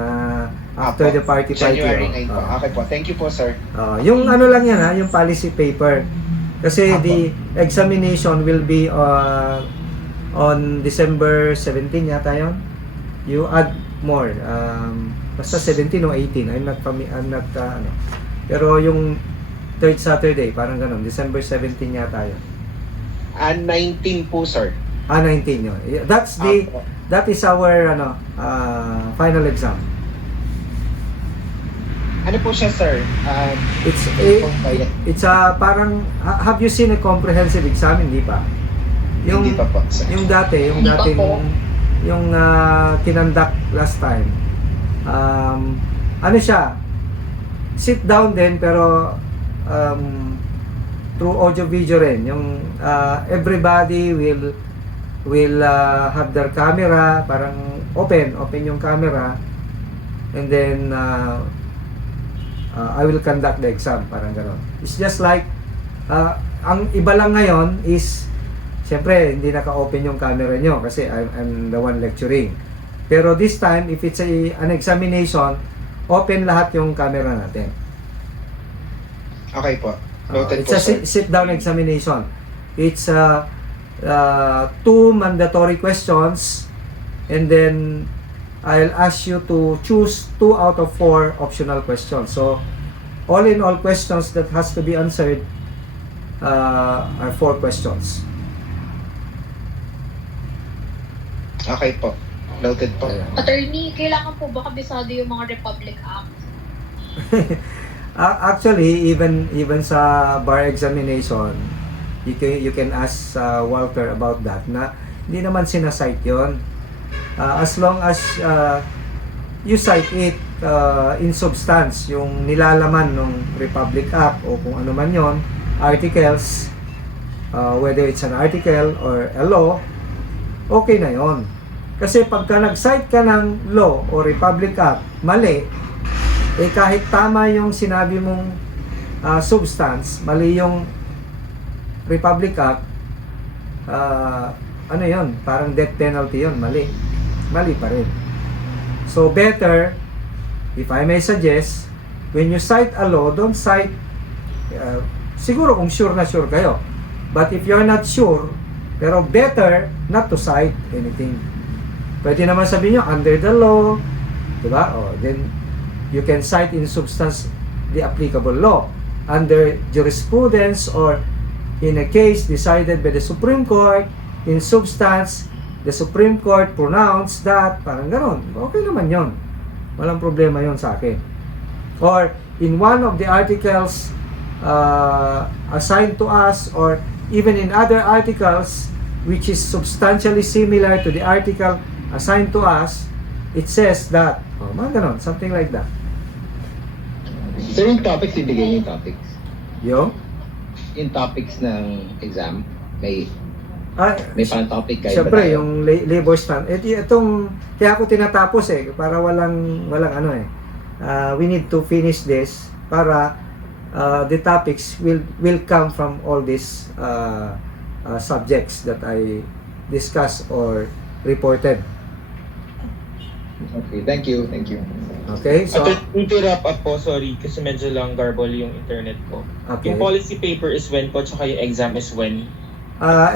after Apo. the party. January 9 po. Okay po. Thank you po sir. Yung lang yan, yung policy paper. Kasi Apo. the examination will be on December 17 yata yun. You add more. Basta 17 o 18. I'm not Pero yung third Saturday, parang ganun. December 17 yata yun. 19 po sir. 19 yun. That is our final exam. Ano po siya, sir? It's Kung kaya- it's a parang have you seen a comprehensive exam? Hindi pa. Hindi pa po, sir. Yung dati, yung Hindi pa dating po. yung kinandak last time. Ano siya? Sit down din pero through audio video rin. Yung everybody will have their camera, parang open yung camera, and then I will conduct the exam, parang gano'n. It's just like ang iba lang ngayon is siyempre hindi naka-open yung camera nyo kasi I'm the one lecturing. Pero this time if it's an examination, open lahat yung camera natin. Okay po. Noted It's po, a sir. sit-down examination. It's 2 mandatory questions, and then I'll ask you to choose 2 out of 4 optional questions. So, all in all questions that has to be answered are 4 questions. Okay po. Noted po. Attorney, kailangan po ba kabisado yung mga Republic Act? Actually, even sa bar examination, you can ask Walter about that na hindi naman sinasite yon. As long as you cite it in substance, yung nilalaman ng Republic Act o kung ano man yon, articles, whether it's an article or a law, okay na yon. Kasi pagka nag-cite ka ng law o Republic Act, mali, eh kahit tama yung sinabi mong substance, mali yung Republic Act, ano yon, parang death penalty yon, mali pa rin. So better, if I may suggest, when you cite a law, don't cite siguro kung sure na sure kayo, but if you're not sure, pero better not to cite anything. Pwede naman sabihin nyo under the law, diba? Then you can cite in substance the applicable law under jurisprudence, or in a case decided by the Supreme Court, in substance the Supreme Court pronounced that, parang ganon. Okay naman yon, walang problema yon sa akin. Or in one of the articles assigned to us, or even in other articles which is substantially similar to the article assigned to us, it says that, mga ganon, something like that. Sir, yung topics, ibigay yung topics. Yung Topics ng exam, may ah, parang topic kayo siyempre, ba tayo? yung labor stand. Itong, kaya ako tinatapos para walang ano we need to finish this para the topics will come from all these subjects that I discussed or reported. Okay, thank you. Okay, so, To wrap up po, sorry, kasi medyo lang garble yung internet ko. okay. Yung policy paper is when po, tsaka yung exam is when?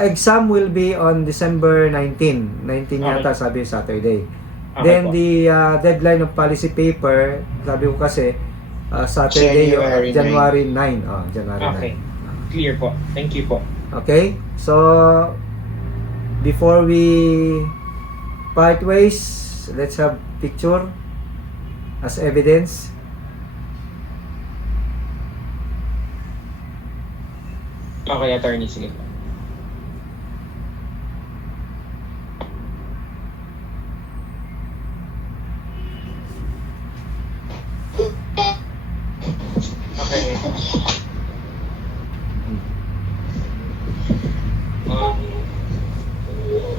Exam will be on December 19 yata, sabi Saturday. Okay Then po. the deadline of policy paper, sabi ko kasi Saturday, January 9. January 9. January 9. Okay. Clear po. Thank you po. Okay? So, before we part ways, let's have picture as evidence. Okay, attorney, sige. Okay.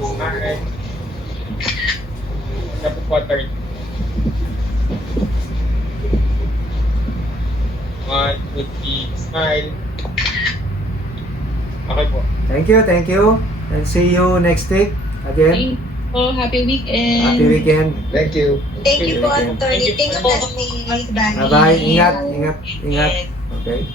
Smart. Tapos water. 1, 2, 3, smile. Okay po. Thank you. And see you next week again. Oh, happy weekend. Happy weekend. Thank you. Thank you po, Thank you. attorney. Thank you, Leslie. Bye-bye. Ingat. Okay.